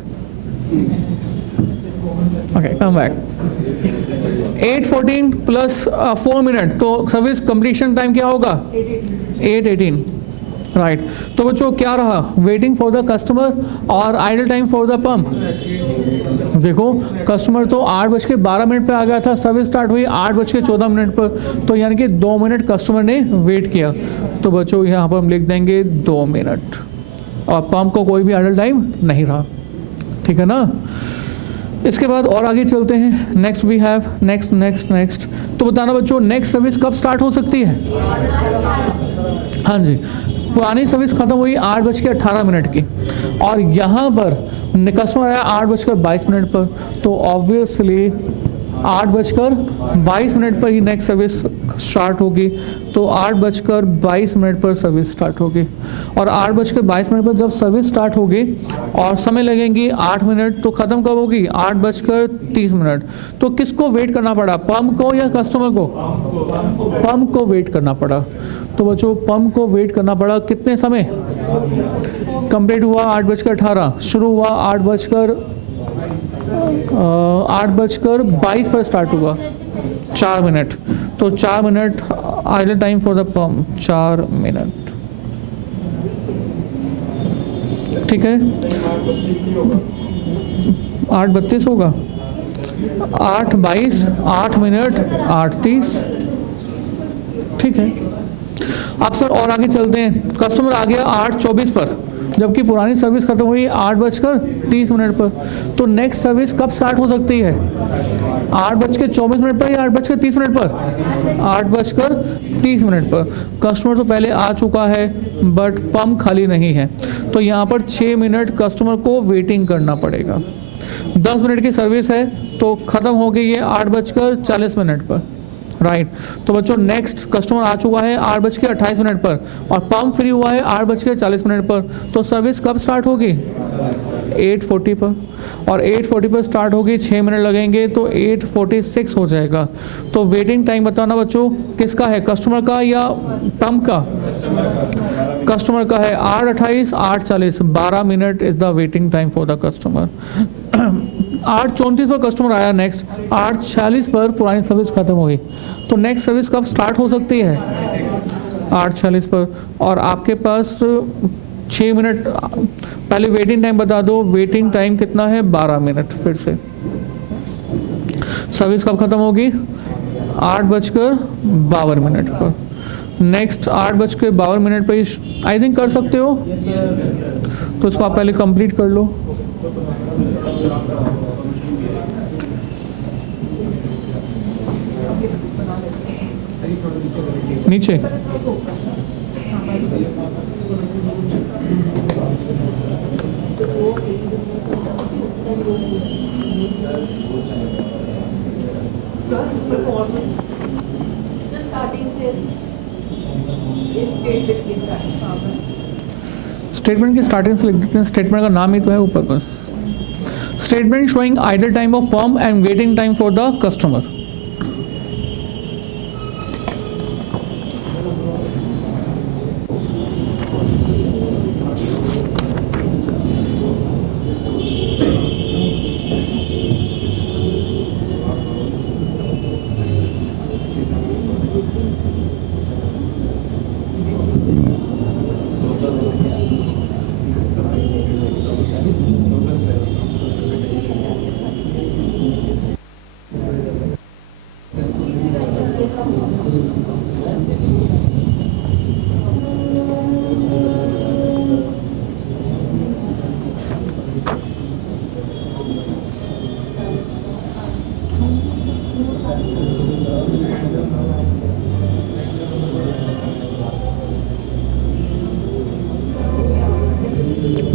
Okay come back. 8:14 plus 4 minute, तो सर्विस कंप्लीशन टाइम क्या होगा? 8:18 राइट। तो बच्चों क्या रहा? वेटिंग फॉर द कस्टमर और idol time for the pump देखो कस्टमर तो 8:12 पे आ गया था, सर्विस स्टार्ट हुई 8:14 पर, तो यानी कि 2 मिनट कस्टमर ने वेट किया। तो बच्चों यहाँ पर हम लिख देंगे 2 मिनट, और पंप को कोई भी आइडल टाइम नहीं रहा, ठीक है ना। इसके बाद और आगे चलते हैं, नेक्स्ट वी हैव नेक्स्ट। तो बताना बच्चों नेक्स्ट सर्विस कब स्टार्ट हो सकती है। हाँ जी, पुरानी सर्विस खत्म हुई 8:18 की, और यहाँ पर कस्टमर आया 8:22 पर, तो ऑब्वियसली 8:22 पर ही नेक्स्ट सर्विस स्टार्ट होगी। तो 8:22 पर सर्विस स्टार्ट होगी, और 8:22 पर जब सर्विस स्टार्ट होगी और समय लगेंगी 8 मिनट, तो ख़त्म कब होगी 8:30। तो किसको वेट करना पड़ा, पंप को या कस्टमर को। पंप को वेट करना पड़ा। तो बच्चों पंप को वेट करना पड़ा कितने समय, कंप्लीट हुआ 8:18, शुरू हुआ 8:22 पर स्टार्ट हुआ, 4 मिनट। तो 4 minute idol time for the pump, 4 minute, ठीक है। 8:32 होगा, 8:22, 8 मिनट 8:30, ठीक है। अब सर और आगे चलते हैं, कस्टमर आ गया 8:24 पर, जबकि पुरानी सर्विस खत्म हुई 8:30 पर। तो नेक्स्ट सर्विस कब स्टार्ट हो सकती है, 8:24 पर या 8:30 पर। 8:30 पर। कस्टमर तो पहले आ चुका है बट पंप खाली नहीं है, तो यहाँ पर 6 मिनट कस्टमर को वेटिंग करना पड़ेगा। 10 मिनट की सर्विस है तो ख़त्म हो गई है 8:40 पर, राइट। तो बच्चों नेक्स्ट कस्टमर आ चुका है 8:28 पर, और पंप फ्री हुआ है 8:40 पर। तो सर्विस कब स्टार्ट होगी 8:40 पर, और 8:40 पर स्टार्ट होगी, 6 मिनट लगेंगे, तो 8:46 हो जाएगा। तो वेटिंग टाइम बताना बच्चों किसका है, कस्टमर का या पंप का। कस्टमर का है 8:28, 8:40, 12 minute is the waiting time for the customer. 8:34 पर कस्टमर आया नेक्स्ट, 8:46 पर पुरानी सर्विस खत्म हुई। तो नेक्स्ट सर्विस कब स्टार्ट हो सकती है 8:46 पर, और आपके पास 6 मिनट पहले वेटिंग टाइम बता दो, वेटिंग टाइम कितना है 12 मिनट। फिर से सर्विस कब खत्म होगी 8:52 पर। नेक्स्ट 8:52 पर आई थिंक कर सकते हो, तो इसको आप पहले कंप्लीट कर लो। नीचे स्टेटमेंट की स्टार्टिंग से लिख देते हैं, स्टेटमेंट का नाम ही तो है ऊपर बस। Statement showing idle time of pump and waiting time for the customer.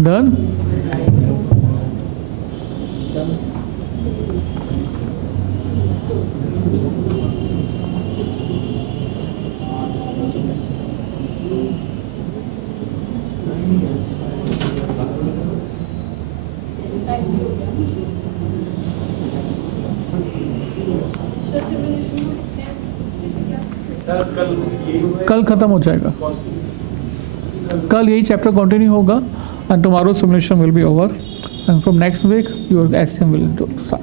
Done? कल खत्म हो जाएगा, कल यही चैप्टर कंटिन्यू होगा, and tomorrow simulation will be over, and from next week your SCM will start.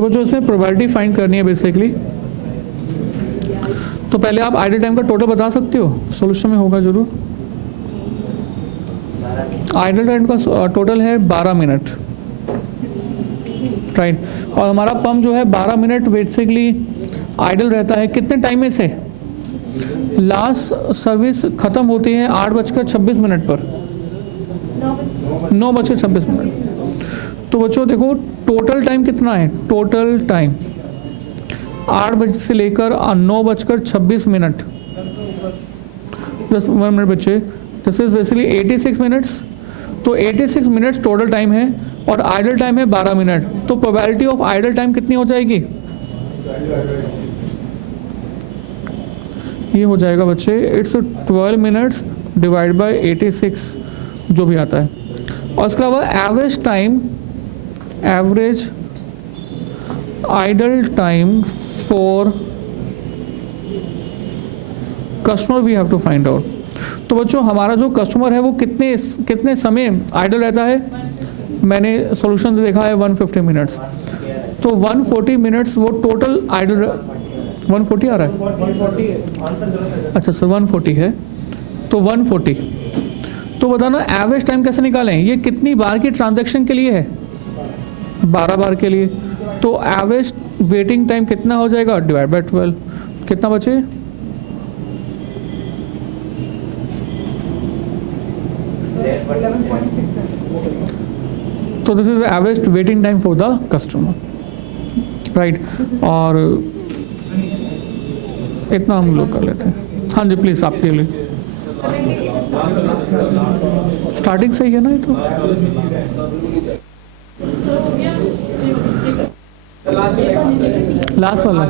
तो बच्चों इसमें प्रोबेबिलिटी फाइंड करनी है बेसिकली। तो पहले आप आइडल टाइम का टोटल बता सकते हो, सॉल्यूशन में होगा जरूर। आइडल टाइम का टोटल है 12 मिनट, राइट। और हमारा पंप जो है 12 मिनट बेसिकली आइडल रहता है। कितने टाइम में से? लास्ट सर्विस खत्म होती है 8:26 पर, 9:26। तो बच्चों देखो टोटल टाइम कितना है, टोटल टाइम 8 बजे से लेकर 9:26। जस्ट 1 मिनट बच्चे, दिस इज बेसिकली 86 मिनट्स। तो 86 मिनट्स टोटल टाइम है और आइडल टाइम है 12 मिनट। तो प्रोबेबिलिटी ऑफ आइडल टाइम कितनी हो जाएगी? ये हो जाएगा बच्चे, इट्स 12 मिनट्स डिवाइड बाय 86 जो भी आता है। और उसके अलावा average time, average idle time for customer we have to find out. तो बच्चों हमारा जो कस्टमर है वो कितने समय आइडल रहता है? मैंने सॉल्यूशन देखा है 150 मिनट्स। तो 140 मिनट्स वो टोटल आइडल, 140 आ रहा है, 140 है। अच्छा सर 140 है, तो 140। तो बताना एवरेज टाइम कैसे निकालें? ये कितनी बार की ट्रांजैक्शन के लिए है? 12 बार के लिए। तो एवरेज वेटिंग टाइम कितना हो जाएगा डिवाइड बाय 12, कितना बचे? तो this is average waiting time for the customer, right. और इतना हम लोग कर लेते हैं। हाँ जी प्लीज आपके लिए स्टार्टिंग सही है ना? ये तो लास्ट वाला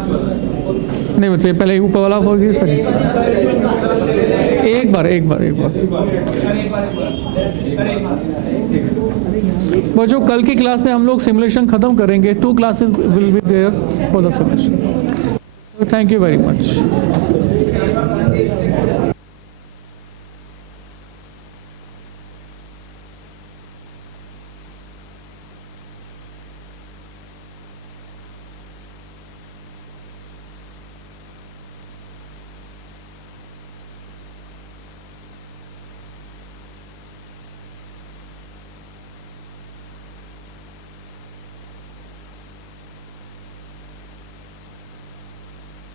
नहीं बच्चे, पहले ऊपर वाला हो गया, फिर एक बार बच्चों कल की क्लास में हम लोग सिमुलेशन खत्म करेंगे। 2 classes will be there for the simulation. Thank you very much.